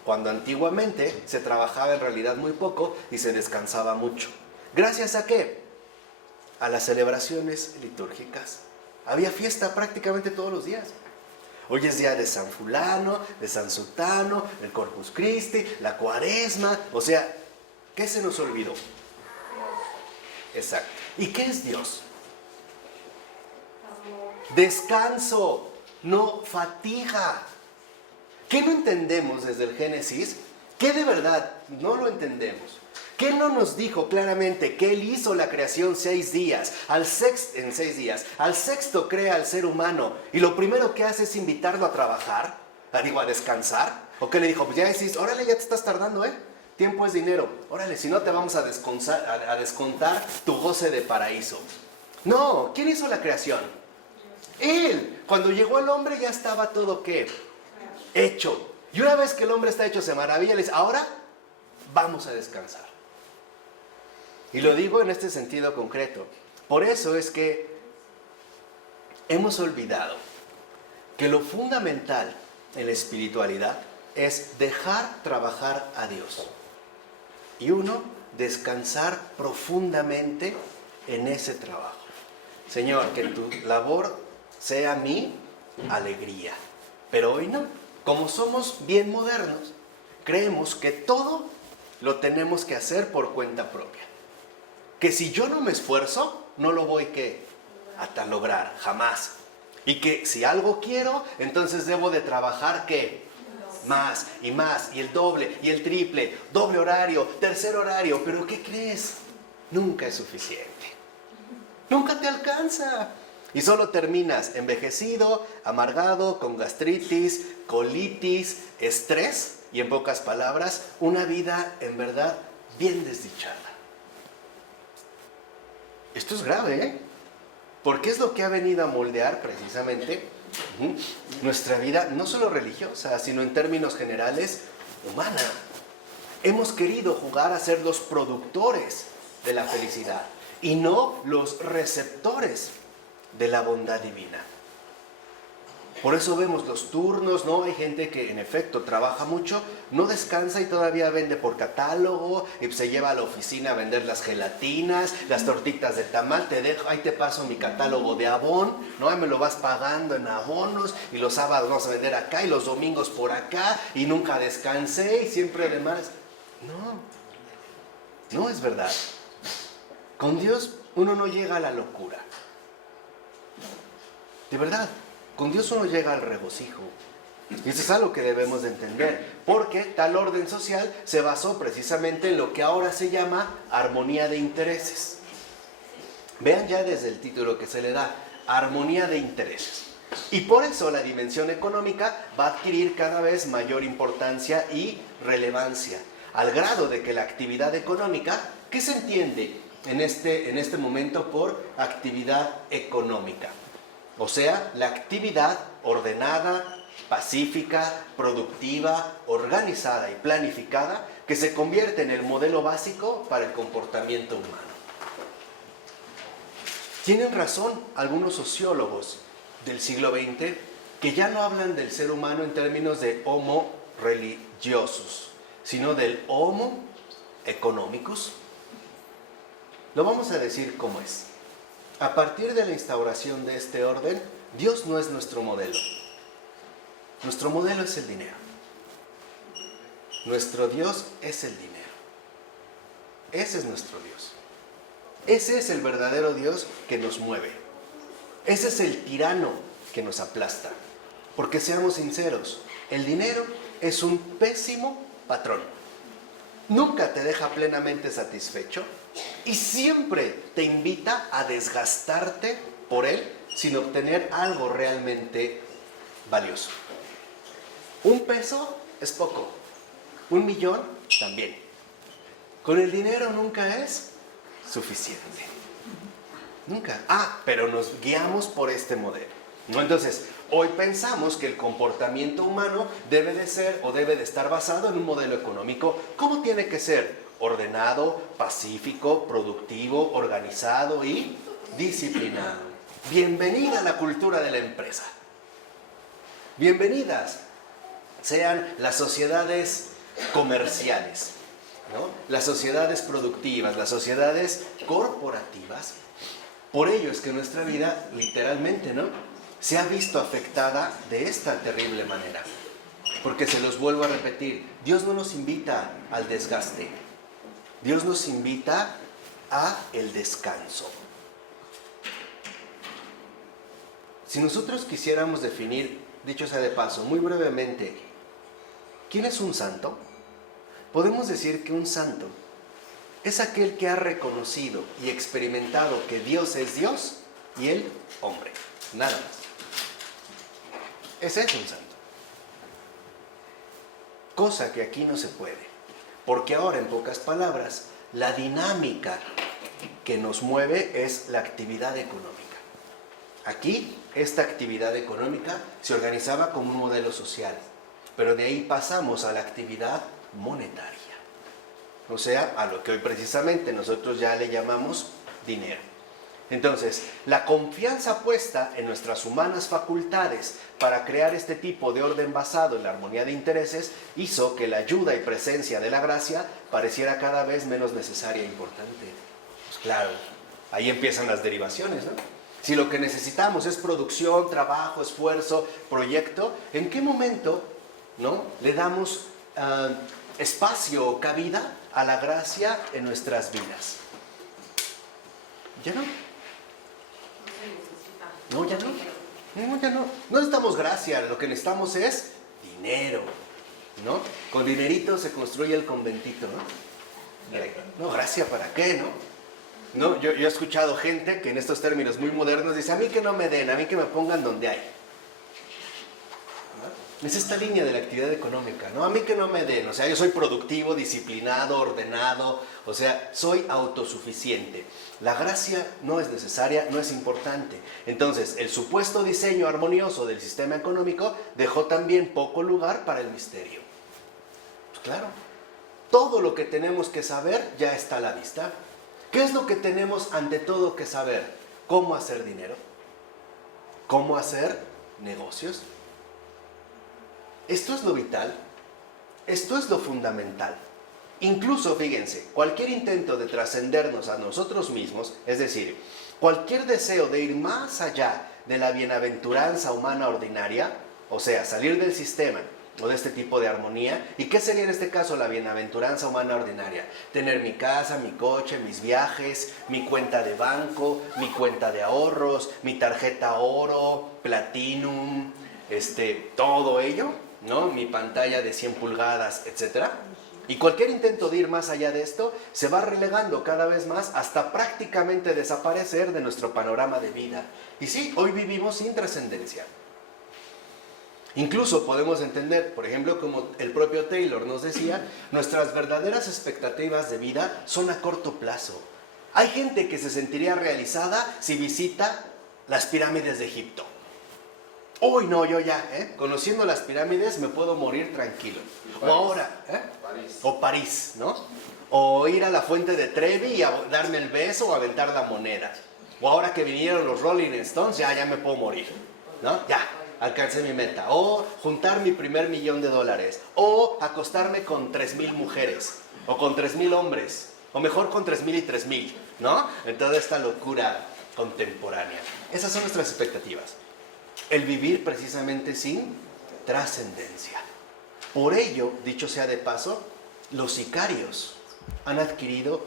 Cuando antiguamente se trabajaba en realidad muy poco y se descansaba mucho. ¿Gracias a qué? A las celebraciones litúrgicas. Había fiesta prácticamente todos los días. Hoy es día de San Fulano, de San Sutano, el Corpus Christi, la Cuaresma. O sea, ¿qué se nos olvidó? Exacto. ¿Y qué es Dios? Descanso, no fatiga. ¿Qué no entendemos desde el Génesis? ¿Qué de verdad no lo entendemos? ¿Qué no nos dijo claramente que Él hizo la creación 6 días, en 6 días? Al sexto crea al ser humano y lo primero que hace es invitarlo a trabajar, a descansar. ¿O qué le dijo? Pues ya decís, órale, ya te estás tardando, tiempo es dinero. Órale, si no te vamos a descontar tu goce de paraíso. No, ¿quién hizo la creación? Él. Cuando llegó el hombre ya estaba todo, ¿qué? Hecho. Y una vez que el hombre está hecho, se maravilla, le dice, ahora vamos a descansar. Y lo digo en este sentido concreto. Por eso es que hemos olvidado que lo fundamental en la espiritualidad es dejar trabajar a Dios. Y uno, descansar profundamente en ese trabajo. Señor, que tu labor sea mi alegría. Pero hoy no. Como somos bien modernos, creemos que todo lo tenemos que hacer por cuenta propia. Que si yo no me esfuerzo, no lo voy a lograr, jamás. Y que si algo quiero, entonces debo de trabajar, ¿qué? Más, y el doble, y el triple, doble horario, tercer horario. Pero ¿qué crees? Nunca es suficiente. Nunca te alcanza. Y solo terminas envejecido, amargado, con gastritis, colitis, estrés y, en pocas palabras, una vida en verdad bien desdichada. Esto es grave, porque es lo que ha venido a moldear precisamente nuestra vida, no solo religiosa, sino en términos generales, humana. Hemos querido jugar a ser los productores de la felicidad y no los receptores de la bondad divina. Por eso vemos los turnos, ¿no? Hay gente que en efecto trabaja mucho, no descansa y todavía vende por catálogo y se lleva a la oficina a vender las gelatinas, las tortitas de tamal, te dejo, ahí te paso mi catálogo de Avon, ¿no? Ahí me lo vas pagando en abonos y los sábados vamos a vender acá y los domingos por acá y nunca descansé y siempre además. No es verdad. Con Dios uno no llega a la locura. De verdad. Con Dios uno llega al regocijo. Y eso es algo que debemos de entender. Porque tal orden social se basó precisamente en lo que ahora se llama armonía de intereses. Vean ya desde el título que se le da, armonía de intereses. Y por eso la dimensión económica va a adquirir cada vez mayor importancia y relevancia. Al grado de que la actividad económica, ¿qué se entiende en este momento por actividad económica? O sea, la actividad ordenada, pacífica, productiva, organizada y planificada que se convierte en el modelo básico para el comportamiento humano. Tienen razón algunos sociólogos del siglo XX que ya no hablan del ser humano en términos de homo religiosus, sino del homo economicus. Lo vamos a decir como es. A partir de la instauración de este orden, Dios no es nuestro modelo. Nuestro modelo es el dinero. Nuestro Dios es el dinero. Ese es nuestro Dios. Ese es el verdadero Dios que nos mueve. Ese es el tirano que nos aplasta. Porque seamos sinceros, el dinero es un pésimo patrón. Nunca te deja plenamente satisfecho y siempre te invita a desgastarte por él sin obtener algo realmente valioso. Un peso es poco, 1,000,000 también. Con el dinero nunca es suficiente. Nunca. Pero nos guiamos por este modelo, ¿no? Entonces, hoy pensamos que el comportamiento humano debe de ser o debe de estar basado en un modelo económico. ¿Cómo tiene que ser? ordenado, pacífico, productivo, organizado y disciplinado. Bienvenida a la cultura de la empresa. Bienvenidas sean las sociedades comerciales, ¿no? Las sociedades productivas, las sociedades corporativas. Por ello es que nuestra vida, literalmente, ¿no?, se ha visto afectada de esta terrible manera. Porque se los vuelvo a repetir, Dios no nos invita al desgaste. Dios nos invita a el descanso. Si nosotros quisiéramos definir, dicho sea de paso, muy brevemente, ¿quién es un santo? Podemos decir que un santo es aquel que ha reconocido y experimentado que Dios es Dios y él hombre, nada más. Ese es un santo. Cosa que aquí no se puede, porque ahora, en pocas palabras, la dinámica que nos mueve es la actividad económica. Aquí, esta actividad económica se organizaba como un modelo social, pero de ahí pasamos a la actividad monetaria. O sea, a lo que hoy precisamente nosotros ya le llamamos dinero. Entonces, la confianza puesta en nuestras humanas facultades para crear este tipo de orden basado en la armonía de intereses hizo que la ayuda y presencia de la gracia pareciera cada vez menos necesaria e importante. Pues claro, ahí empiezan las derivaciones, ¿no? Si lo que necesitamos es producción, trabajo, esfuerzo, proyecto, ¿en qué momento, ¿no?, le damos espacio o cabida a la gracia en nuestras vidas? ¿Ya no? No, ya no. No, ya no. No necesitamos gracia, lo que necesitamos es dinero, ¿no? Con dinerito se construye el conventito, ¿no? No, gracia, ¿para qué, no? Yo he escuchado gente que en estos términos muy modernos dice, a mí que no me den, a mí que me pongan donde hay. ¿No? Es esta línea de la actividad económica, ¿no? A mí que no me den, o sea, yo soy productivo, disciplinado, ordenado, o sea, soy autosuficiente. La gracia no es necesaria, no es importante. Entonces, el supuesto diseño armonioso del sistema económico dejó también poco lugar para el misterio. Pues claro, todo lo que tenemos que saber ya está a la vista. ¿Qué es lo que tenemos ante todo que saber? ¿Cómo hacer dinero? ¿Cómo hacer negocios? Esto es lo vital, esto es lo fundamental. Incluso, fíjense, cualquier intento de trascendernos a nosotros mismos, es decir, cualquier deseo de ir más allá de la bienaventuranza humana ordinaria, o sea, salir del sistema o de este tipo de armonía. ¿Y qué sería en este caso la bienaventuranza humana ordinaria? Tener mi casa, mi coche, mis viajes, mi cuenta de banco, mi cuenta de ahorros, mi tarjeta oro, platinum, todo ello, ¿no? Mi pantalla de 100 pulgadas, etc. Y cualquier intento de ir más allá de esto se va relegando cada vez más hasta prácticamente desaparecer de nuestro panorama de vida. Y sí, hoy vivimos sin trascendencia. Incluso podemos entender, por ejemplo, como el propio Taylor nos decía, nuestras verdaderas expectativas de vida son a corto plazo. Hay gente que se sentiría realizada si visita las pirámides de Egipto. Uy, no, yo ya, conociendo las pirámides me puedo morir tranquilo. O ahora, París. O París, ¿no? O ir a la fuente de Trevi y darme el beso o aventar la moneda. O ahora que vinieron los Rolling Stones, ya me puedo morir, ¿no? Ya, alcancé mi meta. O juntar mi primer $1,000,000. O acostarme con 3,000 mujeres. O con 3,000 hombres. O mejor con 3,000 y 3,000, ¿no? En toda esta locura contemporánea. Esas son nuestras expectativas. El vivir precisamente sin trascendencia. Por ello, dicho sea de paso, los sicarios han adquirido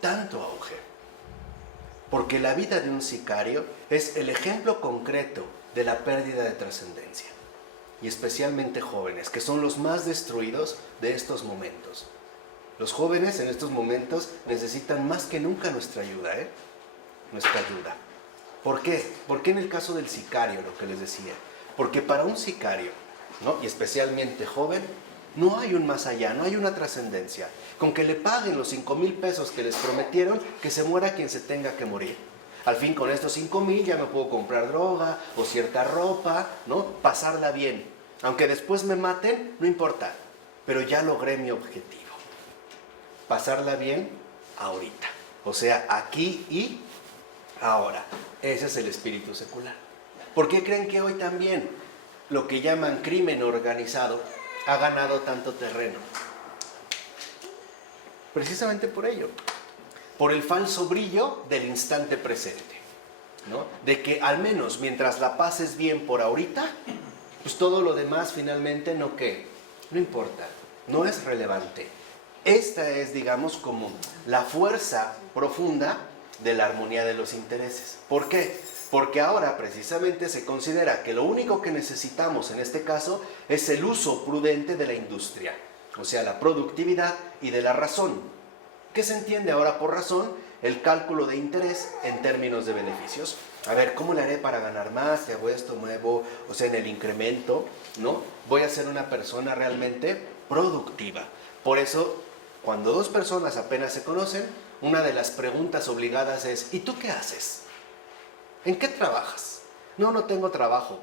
tanto auge. Porque la vida de un sicario es el ejemplo concreto de la pérdida de trascendencia. Y especialmente jóvenes, que son los más destruidos de estos momentos. Los jóvenes en estos momentos necesitan más que nunca nuestra ayuda, Nuestra ayuda. ¿Por qué? Porque en el caso del sicario, lo que les decía, porque para un sicario, ¿no?, y especialmente joven, no hay un más allá, no hay una trascendencia. Con que le paguen los 5,000 pesos que les prometieron, que se muera quien se tenga que morir. Al fin, con estos 5,000 ya me puedo comprar droga o cierta ropa, ¿no? Pasarla bien. Aunque después me maten, no importa, pero ya logré mi objetivo. pasarla bien ahorita. O sea, aquí y ahora. Ese es el espíritu secular. ¿Por qué creen que hoy también lo que llaman crimen organizado ha ganado tanto terreno? Precisamente por ello. Por el falso brillo del instante presente, ¿no? De que al menos mientras la pases bien por ahorita, pues todo lo demás finalmente no importa, no es relevante. Esta es, digamos, como la fuerza profunda de la armonía de los intereses. ¿Por qué? Porque ahora precisamente se considera que lo único que necesitamos en este caso es el uso prudente de la industria, o sea, la productividad y de la razón. ¿Qué se entiende ahora por razón? El cálculo de interés en términos de beneficios. A ver, ¿cómo le haré para ganar más? Si hago esto, muevo, o sea, en el incremento, ¿no? Voy a ser una persona realmente productiva. Por eso, cuando dos personas apenas se conocen, una de las preguntas obligadas es, ¿y tú qué haces? ¿En qué trabajas? No, no tengo trabajo.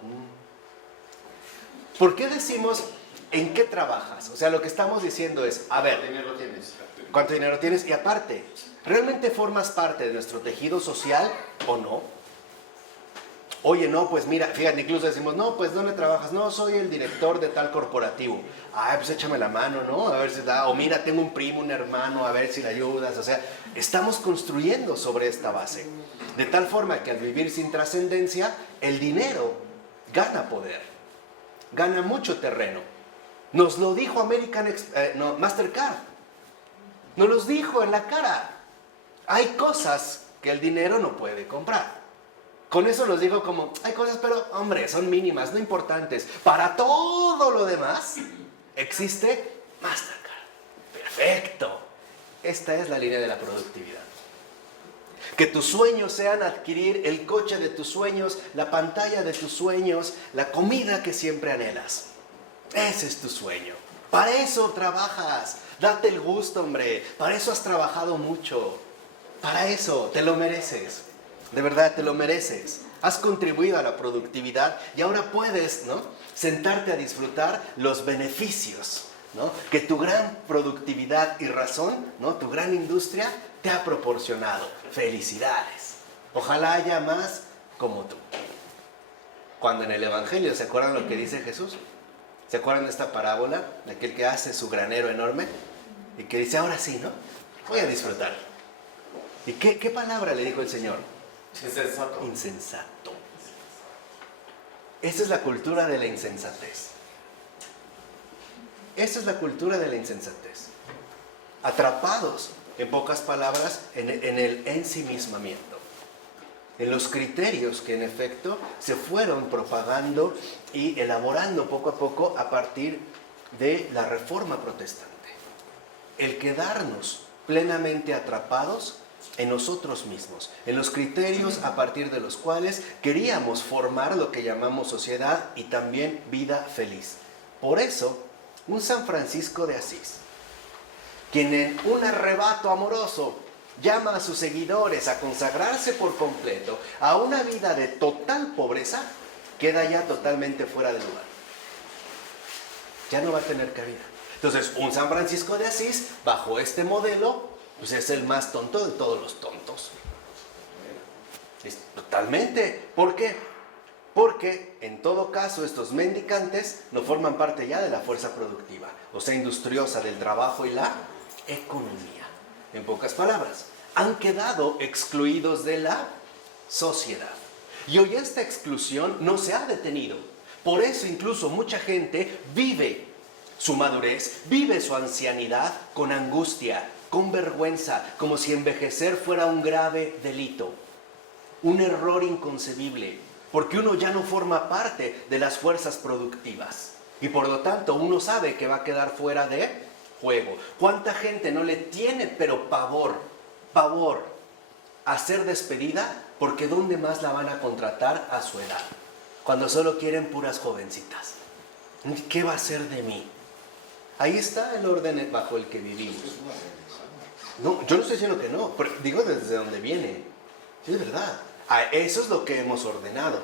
¿Por qué decimos en qué trabajas? O sea, lo que estamos diciendo es, a ver, ¿Cuánto dinero tienes? ¿cuánto dinero tienes? Y aparte, ¿realmente formas parte de nuestro tejido social o no? Oye, no, pues mira, fíjate, incluso decimos, no, pues ¿dónde trabajas? No, soy el director de tal corporativo. Ay, pues échame la mano, ¿no? A ver si da, o mira, tengo un primo, un hermano, a ver si le ayudas. O sea, estamos construyendo sobre esta base. De tal forma que al vivir sin trascendencia, el dinero gana poder, gana mucho terreno. Nos lo dijo Mastercard. Nos los dijo en la cara. Hay cosas que el dinero no puede comprar. Con eso los digo como, hay cosas, pero hombre, son mínimas, no importantes. Para todo lo demás, existe Mastercard. Perfecto. Esta es la línea de la productividad. Que tus sueños sean adquirir el coche de tus sueños, la pantalla de tus sueños, la comida que siempre anhelas. Ese es tu sueño. Para eso trabajas. Date el gusto, hombre. Para eso has trabajado mucho. Para eso te lo mereces. De verdad, te lo mereces. Has contribuido a la productividad y ahora puedes, ¿no?, sentarte a disfrutar los beneficios, ¿no?, que tu gran productividad y razón, ¿no?, tu gran industria te ha proporcionado. Felicidades. Ojalá haya más como tú. Cuando en el Evangelio, ¿se acuerdan lo que dice Jesús? ¿Se acuerdan de esta parábola de aquel que hace su granero enorme y que dice, ahora sí, ¿no?, voy a disfrutar? ¿Y qué palabra le dijo el Señor? Insensato. Insensato. Esa es la cultura de la insensatez. Esa es la cultura de la insensatez. Atrapados, en pocas palabras, en el ensimismamiento. En los criterios que en efecto se fueron propagando y elaborando poco a poco a partir de la Reforma Protestante. El quedarnos plenamente atrapados en nosotros mismos, en los criterios a partir de los cuales queríamos formar lo que llamamos sociedad y también vida feliz. Por eso, un San Francisco de Asís, quien en un arrebato amoroso llama a sus seguidores a consagrarse por completo a una vida de total pobreza, queda ya totalmente fuera de lugar. Ya no va a tener cabida. Entonces, un San Francisco de Asís, bajo este modelo, pues es el más tonto de todos los tontos. Totalmente. ¿Por qué? Porque, en todo caso, estos mendicantes no forman parte ya de la fuerza productiva, o sea, industriosa del trabajo y la economía. En pocas palabras, han quedado excluidos de la sociedad. Y hoy esta exclusión no se ha detenido. Por eso incluso mucha gente vive su madurez, vive su ancianidad con angustia, con vergüenza, como si envejecer fuera un grave delito, un error inconcebible, porque uno ya no forma parte de las fuerzas productivas y por lo tanto uno sabe que va a quedar fuera de juego. ¿Cuánta gente no le tiene pero pavor a ser despedida? Porque ¿dónde más la van a contratar a su edad? Cuando solo quieren puras jovencitas. ¿Qué va a ser de mí? Ahí está el orden bajo el que vivimos. No, yo no estoy diciendo que no, pero digo desde dónde viene. Es verdad. Eso es lo que hemos ordenado.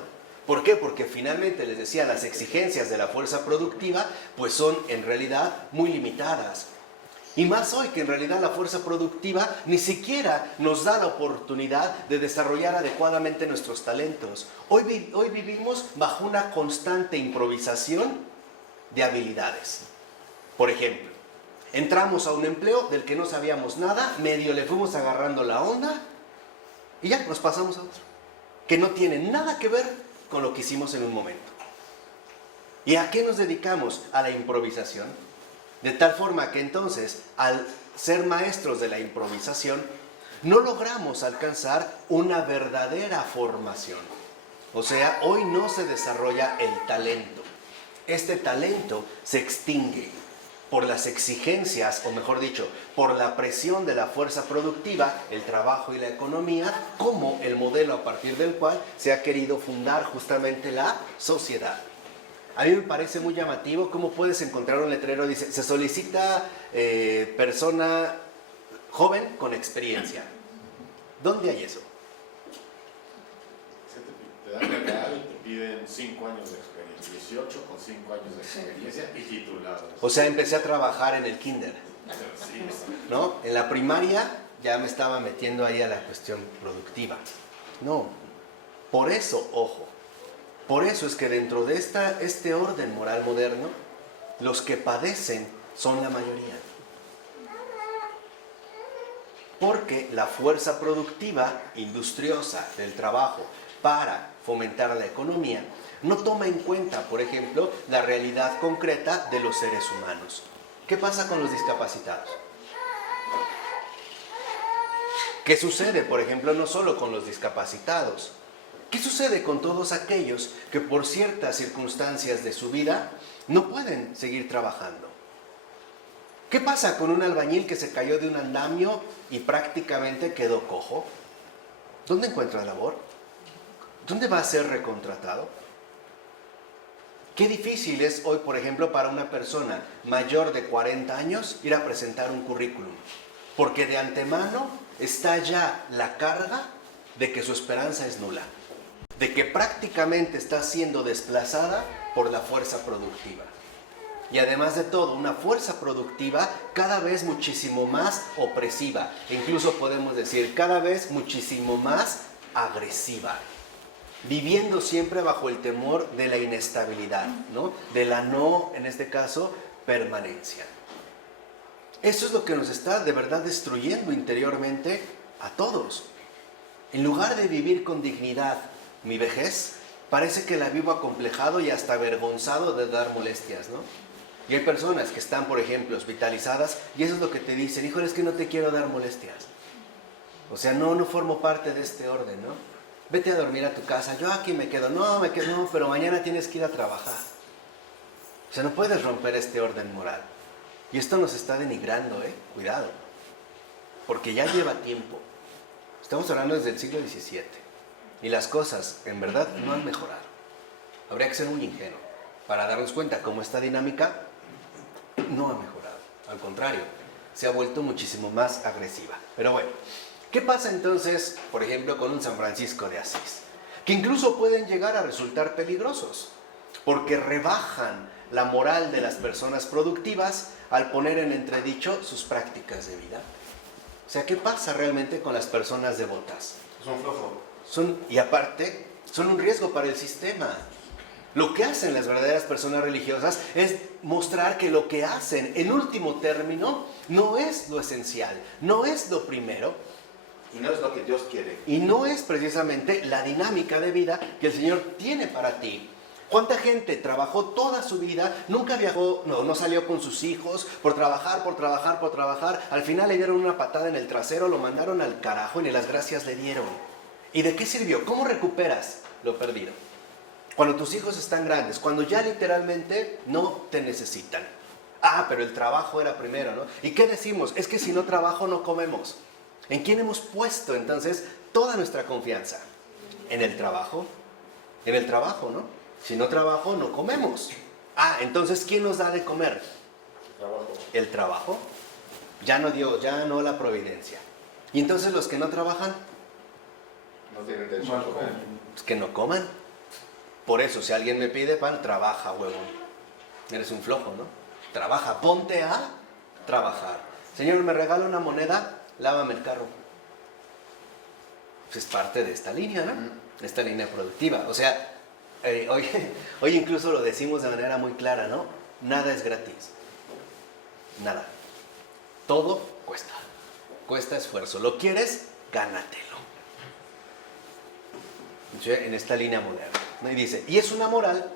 ¿Por qué? Porque finalmente, les decía, las exigencias de la fuerza productiva pues son en realidad muy limitadas. Y más hoy que en realidad la fuerza productiva ni siquiera nos da la oportunidad de desarrollar adecuadamente nuestros talentos. Hoy vivimos bajo una constante improvisación de habilidades. Por ejemplo, entramos a un empleo del que no sabíamos nada, medio le fuimos agarrando la onda y ya nos pasamos a otro, que no tiene nada que ver con lo que hicimos en un momento. ¿Y a qué nos dedicamos? A la improvisación. De tal forma que entonces, al ser maestros de la improvisación, no logramos alcanzar una verdadera formación. O sea, hoy no se desarrolla el talento. Este talento se extingue por las exigencias, o mejor dicho, por la presión de la fuerza productiva, el trabajo y la economía, como el modelo a partir del cual se ha querido fundar justamente la sociedad. A mí me parece muy llamativo cómo puedes encontrar un letrero, dice, se solicita persona joven con experiencia. ¿Dónde hay eso? Te dan el real y te piden 5 años de experiencia, 18 con 5 años de experiencia y titulados. O sea, empecé a trabajar en el kinder, ¿no? En la primaria ya me estaba metiendo ahí a la cuestión productiva. No, por eso, ojo. Por eso es que dentro de este orden moral moderno, los que padecen son la mayoría. Porque la fuerza productiva, industriosa del trabajo para fomentar la economía, no toma en cuenta, por ejemplo, la realidad concreta de los seres humanos. ¿Qué pasa con los discapacitados? ¿Qué sucede, por ejemplo, no solo con los discapacitados? ¿Qué sucede con todos aquellos que por ciertas circunstancias de su vida no pueden seguir trabajando? ¿Qué pasa con un albañil que se cayó de un andamio y prácticamente quedó cojo? ¿Dónde encuentra labor? ¿Dónde va a ser recontratado? Qué difícil es hoy, por ejemplo, para una persona mayor de 40 años ir a presentar un currículum, porque de antemano está ya la carga de que su esperanza es nula, de que prácticamente está siendo desplazada por la fuerza productiva. Y además de todo, una fuerza productiva cada vez muchísimo más opresiva, e incluso podemos decir cada vez muchísimo más agresiva, viviendo siempre bajo el temor de la inestabilidad, ¿no? De la no, en este caso, permanencia. Eso es lo que nos está de verdad destruyendo interiormente a todos. En lugar de vivir con dignidad mi vejez, parece que la vivo acomplejado y hasta avergonzado de dar molestias, ¿no? Y hay personas que están, por ejemplo, hospitalizadas y eso es lo que te dicen, híjole, es que no te quiero dar molestias. O sea, no formo parte de este orden, ¿no? Vete a dormir a tu casa, yo aquí me quedo, no, pero mañana tienes que ir a trabajar. O sea, no puedes romper este orden moral. Y esto nos está denigrando, cuidado, porque ya lleva tiempo. Estamos hablando desde el siglo XVII y las cosas, en verdad, no han mejorado. Habría que ser muy ingenuo para darnos cuenta cómo esta dinámica no ha mejorado. Al contrario, se ha vuelto muchísimo más agresiva. Pero bueno, ¿qué pasa entonces, por ejemplo, con un San Francisco de Asís? Que incluso pueden llegar a resultar peligrosos, porque rebajan la moral de las personas productivas al poner en entredicho sus prácticas de vida. O sea, ¿qué pasa realmente con las personas devotas? Son flojos. Y aparte, son un riesgo para el sistema. Lo que hacen las verdaderas personas religiosas es mostrar que lo que hacen, en último término, no es lo esencial, no es lo primero. Y no es lo que Dios quiere. Y no es precisamente la dinámica de vida que el Señor tiene para ti. ¿Cuánta gente trabajó toda su vida, nunca viajó, no salió con sus hijos, por trabajar, al final le dieron una patada en el trasero, lo mandaron al carajo y ni las gracias le dieron? ¿Y de qué sirvió? ¿Cómo recuperas lo perdido? Cuando tus hijos están grandes, cuando ya literalmente no te necesitan. Ah, pero el trabajo era primero, ¿no? ¿Y qué decimos? Es que si no trabajo no comemos. ¿En quién hemos puesto entonces toda nuestra confianza? ¿En el trabajo? En el trabajo, ¿no? Si no trabajo, no comemos. Ah, entonces, ¿quién nos da de comer? Trabajo. El trabajo. Ya no Dios, ya no la providencia. Y entonces los que no trabajan, No tienen derecho a comer. pues que no coman. Por eso, si alguien me pide pan, trabaja, huevón. Eres un flojo, ¿no? Trabaja, ponte a trabajar. Señor, me regala una moneda, lávame el carro. Pues es parte de esta línea, ¿no? Esta línea productiva. O sea, hoy incluso lo decimos de manera muy clara, ¿no? Nada es gratis. Nada. Todo cuesta. Cuesta esfuerzo. ¿Lo quieres? Gánatelo. En esta línea moderna. Y dice, y es una moral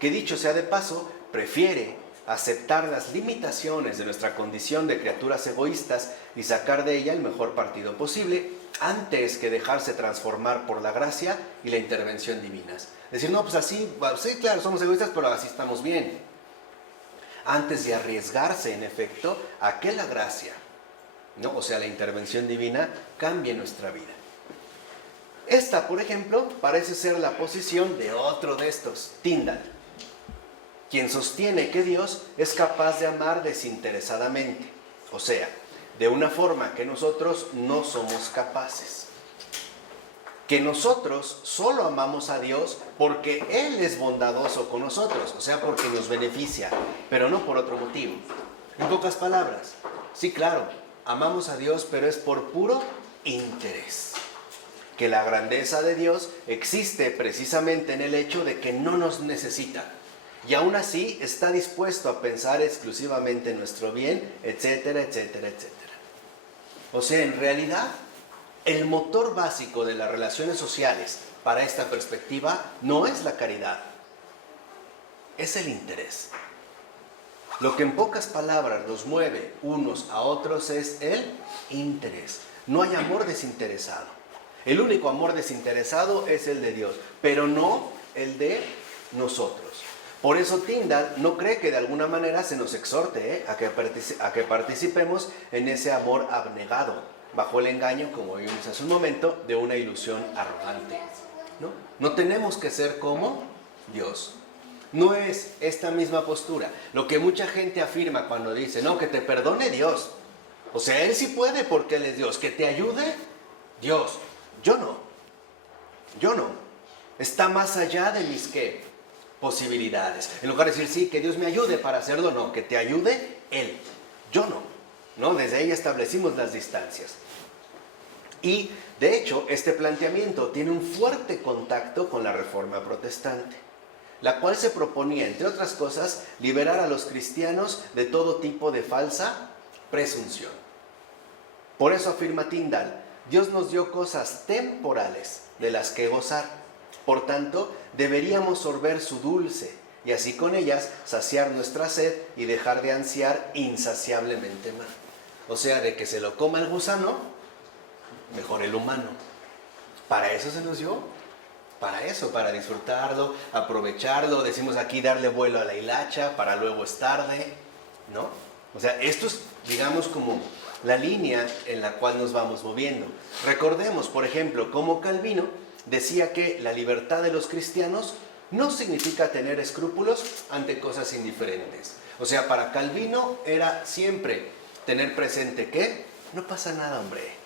que, dicho sea de paso, prefiere aceptar las limitaciones de nuestra condición de criaturas egoístas y sacar de ella el mejor partido posible, antes que dejarse transformar por la gracia y la intervención divinas. Decir, no, pues así, sí, claro, somos egoístas, pero así estamos bien. Antes de arriesgarse, en efecto, a que la gracia, ¿no? O sea, la intervención divina, cambie nuestra vida. Esta, por ejemplo, parece ser la posición de otro de estos, Tyndall, quien sostiene que Dios es capaz de amar desinteresadamente, o sea, de una forma que nosotros no somos capaces. Que nosotros solo amamos a Dios porque Él es bondadoso con nosotros, o sea, porque nos beneficia, pero no por otro motivo. En pocas palabras, sí, claro, amamos a Dios, pero es por puro interés. Que la grandeza de Dios existe precisamente en el hecho de que no nos necesita. Y aún así está dispuesto a pensar exclusivamente en nuestro bien, etcétera, etcétera, etcétera. O sea, en realidad, el motor básico de las relaciones sociales para esta perspectiva no es la caridad, es el interés. Lo que en pocas palabras los mueve unos a otros es el interés. No hay amor desinteresado. El único amor desinteresado es el de Dios, pero no el de nosotros. Por eso Tyndall no cree que de alguna manera se nos exhorte a que participemos en ese amor abnegado, bajo el engaño, como vimos hace un momento, de una ilusión arrogante. No tenemos que ser como Dios. No es esta misma postura. Lo que mucha gente afirma cuando dice, no, que te perdone Dios. O sea, Él sí puede porque Él es Dios. Que te ayude Dios. Yo no. Está más allá de mis, ¿qué? Posibilidades. En lugar de decir, sí, que Dios me ayude para hacerlo, no, que te ayude Él. Yo no. Desde ahí establecimos las distancias. Y, de hecho, este planteamiento tiene un fuerte contacto con la Reforma Protestante, la cual se proponía, entre otras cosas, liberar a los cristianos de todo tipo de falsa presunción. Por eso afirma Tyndall, Dios nos dio cosas temporales de las que gozar. Por tanto, deberíamos sorber su dulce y así con ellas saciar nuestra sed y dejar de ansiar insaciablemente más. O sea, de que se lo coma el gusano, mejor el humano. Para eso se nos dio. Para eso, para disfrutarlo, aprovecharlo. Decimos aquí darle vuelo a la hilacha para luego es tarde, ¿no? O sea, esto es, digamos, como la línea en la cual nos vamos moviendo. Recordemos, por ejemplo, cómo Calvino decía que la libertad de los cristianos no significa tener escrúpulos ante cosas indiferentes. O sea, para Calvino era siempre tener presente que no pasa nada, hombre.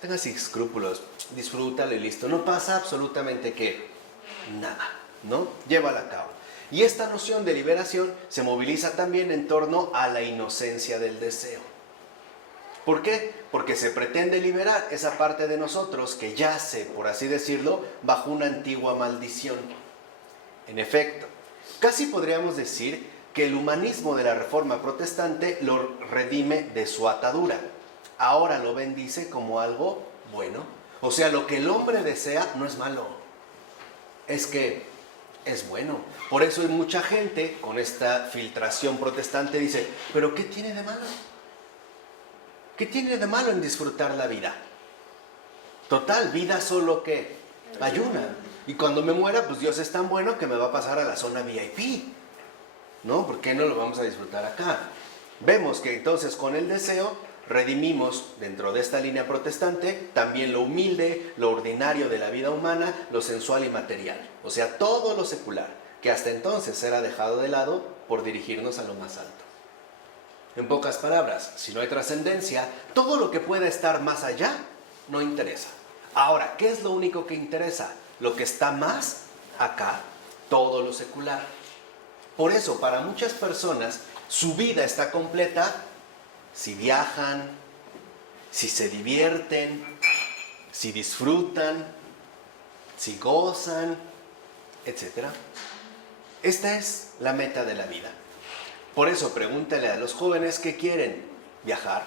Tenga sin escrúpulos, disfrútalo y listo. No pasa absolutamente que nada, ¿no? Llévala a cabo. Y esta noción de liberación se moviliza también en torno a la inocencia del deseo. ¿Por qué? Porque se pretende liberar esa parte de nosotros que yace, por así decirlo, bajo una antigua maldición. En efecto, casi podríamos decir que el humanismo de la Reforma Protestante lo redime de su atadura. Ahora lo bendice como algo bueno. O sea, lo que el hombre desea no es malo, es que es bueno. Por eso hay mucha gente con esta filtración protestante dice, ¿pero qué tiene de malo? ¿Qué tiene de malo en disfrutar la vida? Total, vida solo que ayuna. Y cuando me muera, pues Dios es tan bueno que me va a pasar a la zona VIP. ¿No? ¿Por qué no lo vamos a disfrutar acá? Vemos que entonces con el deseo redimimos dentro de esta línea protestante también lo humilde, lo ordinario de la vida humana, lo sensual y material. O sea, todo lo secular, que hasta entonces era dejado de lado por dirigirnos a lo más alto. En pocas palabras, si no hay trascendencia, todo lo que pueda estar más allá no interesa. Ahora, ¿qué es lo único que interesa? Lo que está más acá, todo lo secular. Por eso, para muchas personas, su vida está completa si viajan, si se divierten, si disfrutan, si gozan, etc. Esta es la meta de la vida. Por eso pregúntale a los jóvenes qué quieren. Viajar.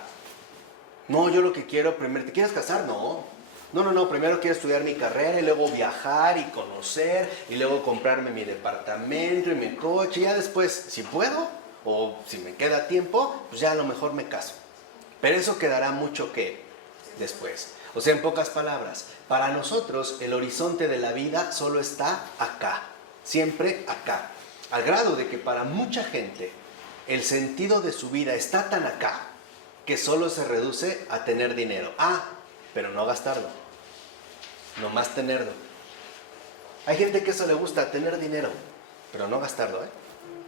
No, yo lo que quiero primero, ¿te quieres casar? No. No, primero quiero estudiar mi carrera y luego viajar y conocer y luego comprarme mi departamento y mi coche y ya después, si puedo o si me queda tiempo, pues ya a lo mejor me caso. Pero eso quedará mucho que después. O sea, en pocas palabras, para nosotros el horizonte de la vida solo está acá, siempre acá. Al grado de que para mucha gente el sentido de su vida está tan acá que solo se reduce a tener dinero. Pero no gastarlo, nomás tenerlo. Hay gente que eso le gusta, tener dinero, pero no gastarlo,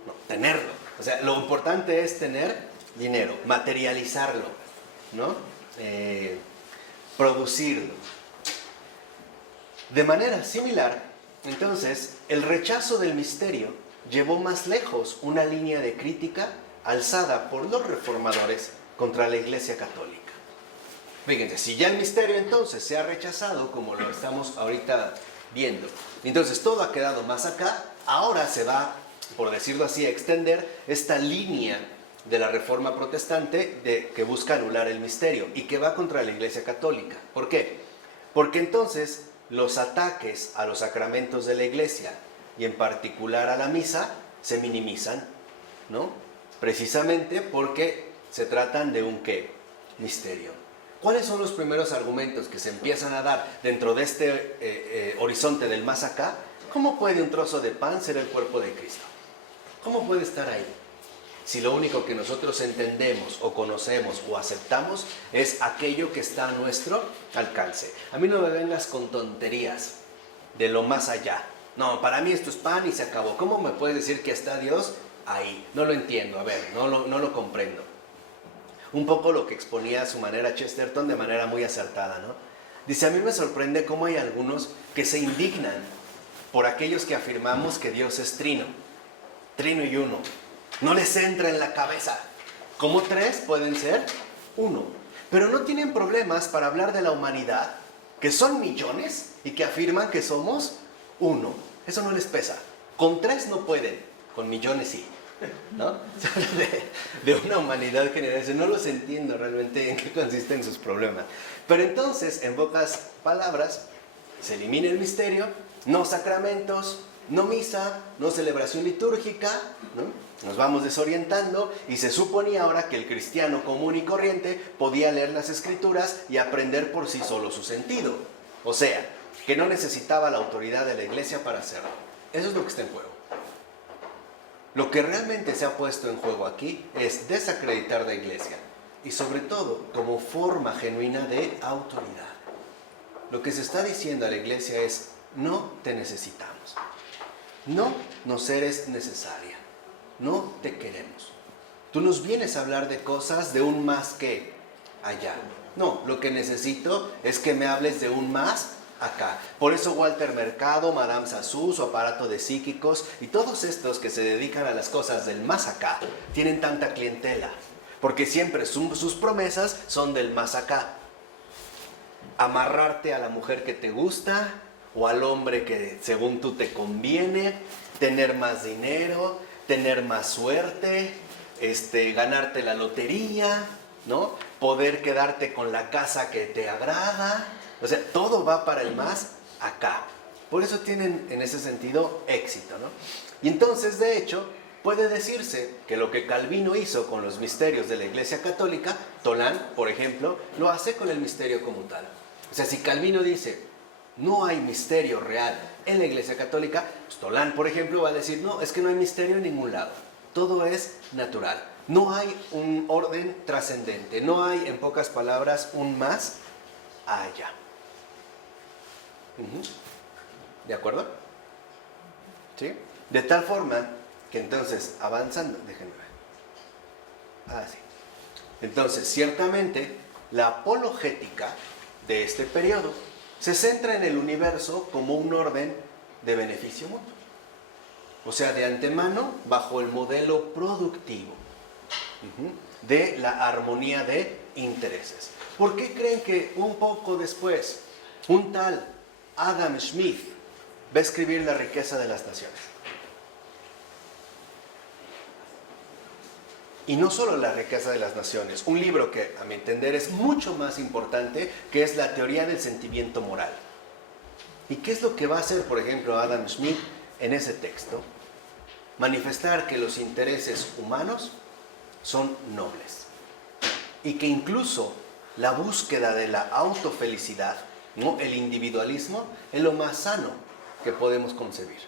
no, tenerlo. O sea, lo importante es tener dinero, materializarlo, ¿no? Producirlo. De manera similar, entonces, el rechazo del misterio llevó más lejos una línea de crítica alzada por los reformadores contra la Iglesia Católica. Fíjense, si ya el misterio entonces se ha rechazado, como lo estamos ahorita viendo, entonces todo ha quedado más acá, ahora se va, por decirlo así, a extender esta línea de la Reforma Protestante que busca anular el misterio y que va contra la Iglesia Católica. ¿Por qué? Porque entonces los ataques a los sacramentos de la Iglesia y en particular a la misa se minimizan, ¿no? Precisamente porque se tratan de un ¿qué? Misterio. ¿Cuáles son los primeros argumentos que se empiezan a dar dentro de este horizonte del más acá? ¿Cómo puede un trozo de pan ser el cuerpo de Cristo? ¿Cómo puede estar ahí? Si lo único que nosotros entendemos o conocemos o aceptamos es aquello que está a nuestro alcance. A mí no me vengas con tonterías de lo más allá. No, para mí esto es pan y se acabó. ¿Cómo me puedes decir que está Dios ahí? No lo entiendo, a ver, no lo comprendo. Un poco lo que exponía a su manera Chesterton de manera muy acertada, ¿no? Dice, a mí me sorprende cómo hay algunos que se indignan por aquellos que afirmamos que Dios es trino y uno. No les entra en la cabeza. ¿Cómo tres pueden ser uno? Pero no tienen problemas para hablar de la humanidad, que son millones y que afirman que somos uno. Eso no les pesa. Con tres no pueden, con millones sí, ¿no? Se habla de una humanidad general. No los entiendo realmente en qué consisten sus problemas. Pero entonces, en pocas palabras, se elimina el misterio, no sacramentos, no misa, no celebración litúrgica, ¿no? Nos vamos desorientando y se suponía ahora que el cristiano común y corriente podía leer las escrituras y aprender por sí solo su sentido. O sea, que no necesitaba la autoridad de la iglesia para hacerlo. Eso es lo que está en juego. Lo que realmente se ha puesto en juego aquí es desacreditar la iglesia y sobre todo como forma genuina de autoridad. Lo que se está diciendo a la iglesia es, no te necesitamos, no nos eres necesaria, no te queremos. Tú nos vienes a hablar de cosas de un más que allá. No, lo que necesito es que me hables de un más acá. Por eso Walter Mercado, Madame Sassou, su aparato de psíquicos y todos estos que se dedican a las cosas del más acá tienen tanta clientela, porque siempre sus promesas son del más acá. Amarrarte a la mujer que te gusta o al hombre que según tú te conviene, tener más dinero, tener más suerte, ganarte la lotería, ¿no? Poder quedarte con la casa que te agrada. O sea, todo va para el más acá. Por eso tienen en ese sentido éxito, ¿no? Y entonces, de hecho, puede decirse que lo que Calvino hizo con los misterios de la Iglesia Católica, Tolán, por ejemplo, lo hace con el misterio como tal. O sea, si Calvino dice, no hay misterio real en la Iglesia Católica, pues Tolán, por ejemplo, va a decir, no, es que no hay misterio en ningún lado. Todo es natural. No hay un orden trascendente. No hay, en pocas palabras, un más allá. ¿De acuerdo? ¿Sí? De tal forma que entonces, avanzando, déjenme ver. Sí. Entonces, ciertamente, la apologética de este periodo se centra en el universo como un orden de beneficio mutuo. O sea, de antemano, bajo el modelo productivo. de la armonía de intereses. ¿Por qué creen que un poco después un tal Adam Smith va a escribir La riqueza de las naciones? Y no solo La riqueza de las naciones, un libro que a mi entender es mucho más importante, que es La teoría del sentimiento moral. ¿Y qué es lo que va a hacer, por ejemplo, Adam Smith en ese texto? Manifestar que los intereses humanos son nobles y que incluso la búsqueda de la autofelicidad, ¿no?, el individualismo, es lo más sano que podemos concebir.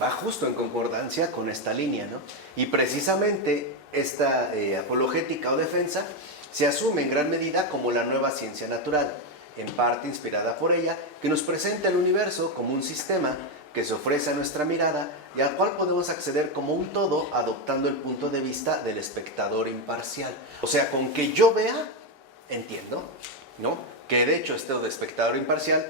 Va justo en concordancia con esta línea, ¿no? Y precisamente esta apologética o defensa se asume en gran medida como la nueva ciencia natural, en parte inspirada por ella, que nos presenta el universo como un sistema que se ofrece a nuestra mirada y al cual podemos acceder como un todo adoptando el punto de vista del espectador imparcial. O sea, con que yo vea, entiendo, ¿no?, que de hecho esto de espectador imparcial,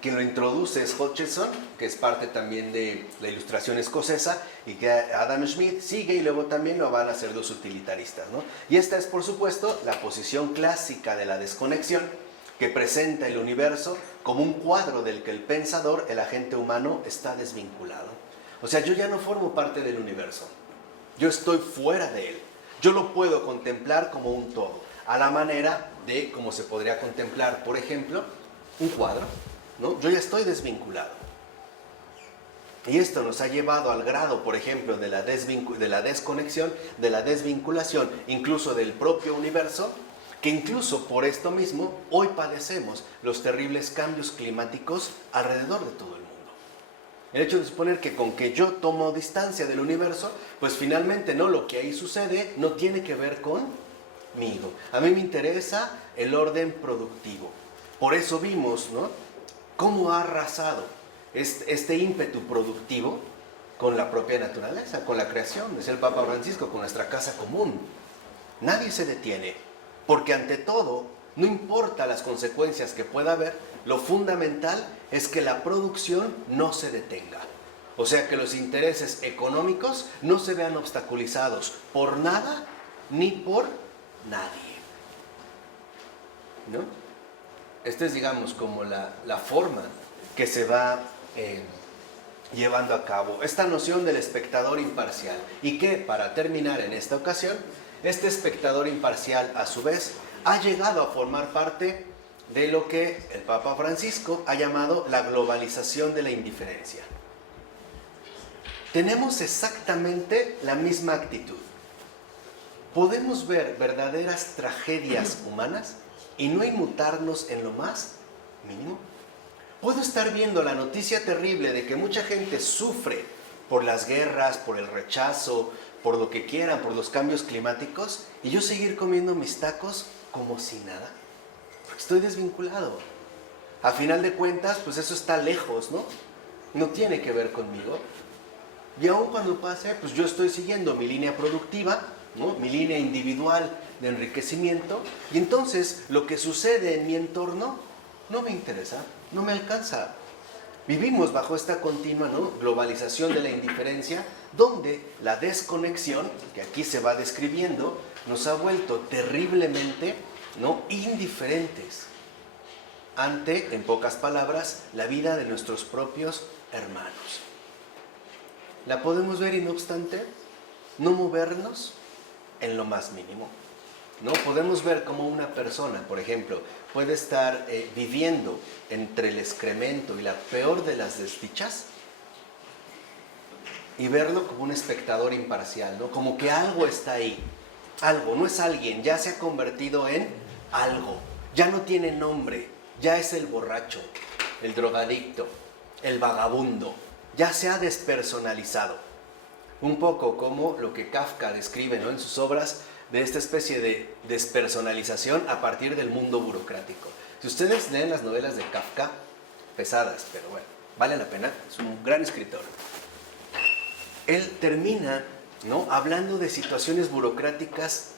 quien lo introduce es Hutcheson, que es parte también de la ilustración escocesa, y que Adam Smith sigue y luego también lo van a hacer los utilitaristas, ¿no? Y esta es, por supuesto, la posición clásica de la desconexión, que presenta el universo como un cuadro del que el pensador, el agente humano, está desvinculado. O sea, yo ya no formo parte del universo, yo estoy fuera de él. Yo lo puedo contemplar como un todo, a la manera de como se podría contemplar, por ejemplo, un cuadro, ¿no? Yo ya estoy desvinculado. Y esto nos ha llevado al grado, por ejemplo, de la desconexión, de la desvinculación, incluso del propio universo, que incluso por esto mismo hoy padecemos los terribles cambios climáticos alrededor de todo el mundo. El hecho de suponer que con que yo tomo distancia del universo, pues finalmente no, lo que ahí sucede no tiene que ver conmigo. A mí me interesa el orden productivo. Por eso vimos, ¿no?, cómo ha arrasado este ímpetu productivo con la propia naturaleza, con la creación, decía el Papa Francisco, con nuestra casa común. Nadie se detiene, porque ante todo, no importa las consecuencias que pueda haber, lo fundamental es que la producción no se detenga. O sea, que los intereses económicos no se vean obstaculizados por nada ni por nadie, ¿no? Esta es, digamos, como la forma que se va llevando a cabo esta noción del espectador imparcial, y que, para terminar en esta ocasión, este espectador imparcial, a su vez, ha llegado a formar parte de lo que el Papa Francisco ha llamado la globalización de la indiferencia. Tenemos exactamente la misma actitud. Podemos ver verdaderas tragedias humanas y no inmutarnos en lo más mínimo. Puedo estar viendo la noticia terrible de que mucha gente sufre por las guerras, por el rechazo, por lo que quieran, por los cambios climáticos, y yo seguir comiendo mis tacos como si nada, porque estoy desvinculado. A final de cuentas, pues eso está lejos, ¿no? No tiene que ver conmigo. Y aun cuando pase, pues yo estoy siguiendo mi línea productiva, ¿no?, mi línea individual de enriquecimiento, y entonces lo que sucede en mi entorno no me interesa, no me alcanza. Vivimos bajo esta continua, ¿no?, globalización de la indiferencia, donde la desconexión, que aquí se va describiendo, nos ha vuelto terriblemente, ¿no?, indiferentes ante, en pocas palabras, la vida de nuestros propios hermanos. La podemos ver y, no obstante, no movernos en lo más mínimo. ¿No? Podemos ver cómo una persona, por ejemplo, puede estar viviendo entre el excremento y la peor de las desdichas, y verlo como un espectador imparcial, ¿no? Como que algo está ahí, algo, no es alguien, ya se ha convertido en algo, ya no tiene nombre, ya es el borracho, el drogadicto, el vagabundo, ya se ha despersonalizado. Un poco como lo que Kafka describe, ¿no?, en sus obras, de esta especie de despersonalización a partir del mundo burocrático. Si ustedes leen las novelas de Kafka, pesadas, pero bueno, vale la pena, es un gran escritor. Él termina, ¿no?, hablando de situaciones burocráticas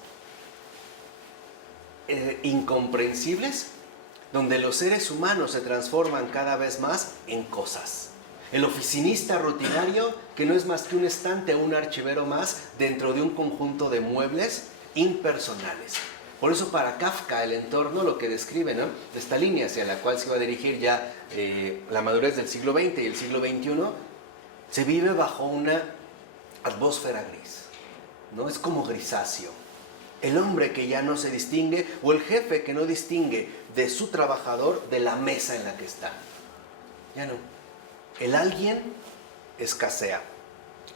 incomprensibles, donde los seres humanos se transforman cada vez más en cosas. El oficinista rutinario que no es más que un estante o un archivero más dentro de un conjunto de muebles impersonales. Por eso para Kafka el entorno, lo que describe, ¿no?, esta línea hacia la cual se va a dirigir ya la madurez del siglo XX y el siglo XXI, se vive bajo una atmósfera gris, ¿no? Es como grisáceo. El hombre que ya no se distingue, o el jefe que no distingue de su trabajador de la mesa en la que está. Ya no. El alguien escasea.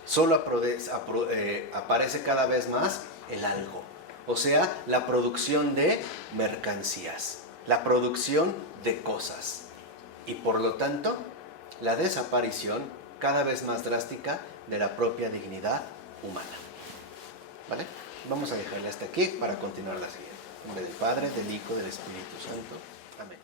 Solo aparece cada vez más el algo. O sea, la producción de mercancías, la producción de cosas. Y por lo tanto, la desaparición cada vez más drástica de la propia dignidad humana. ¿Vale? Vamos a dejarle hasta aquí para continuar la siguiente. En nombre del Padre, del Hijo, del Espíritu Santo. Amén.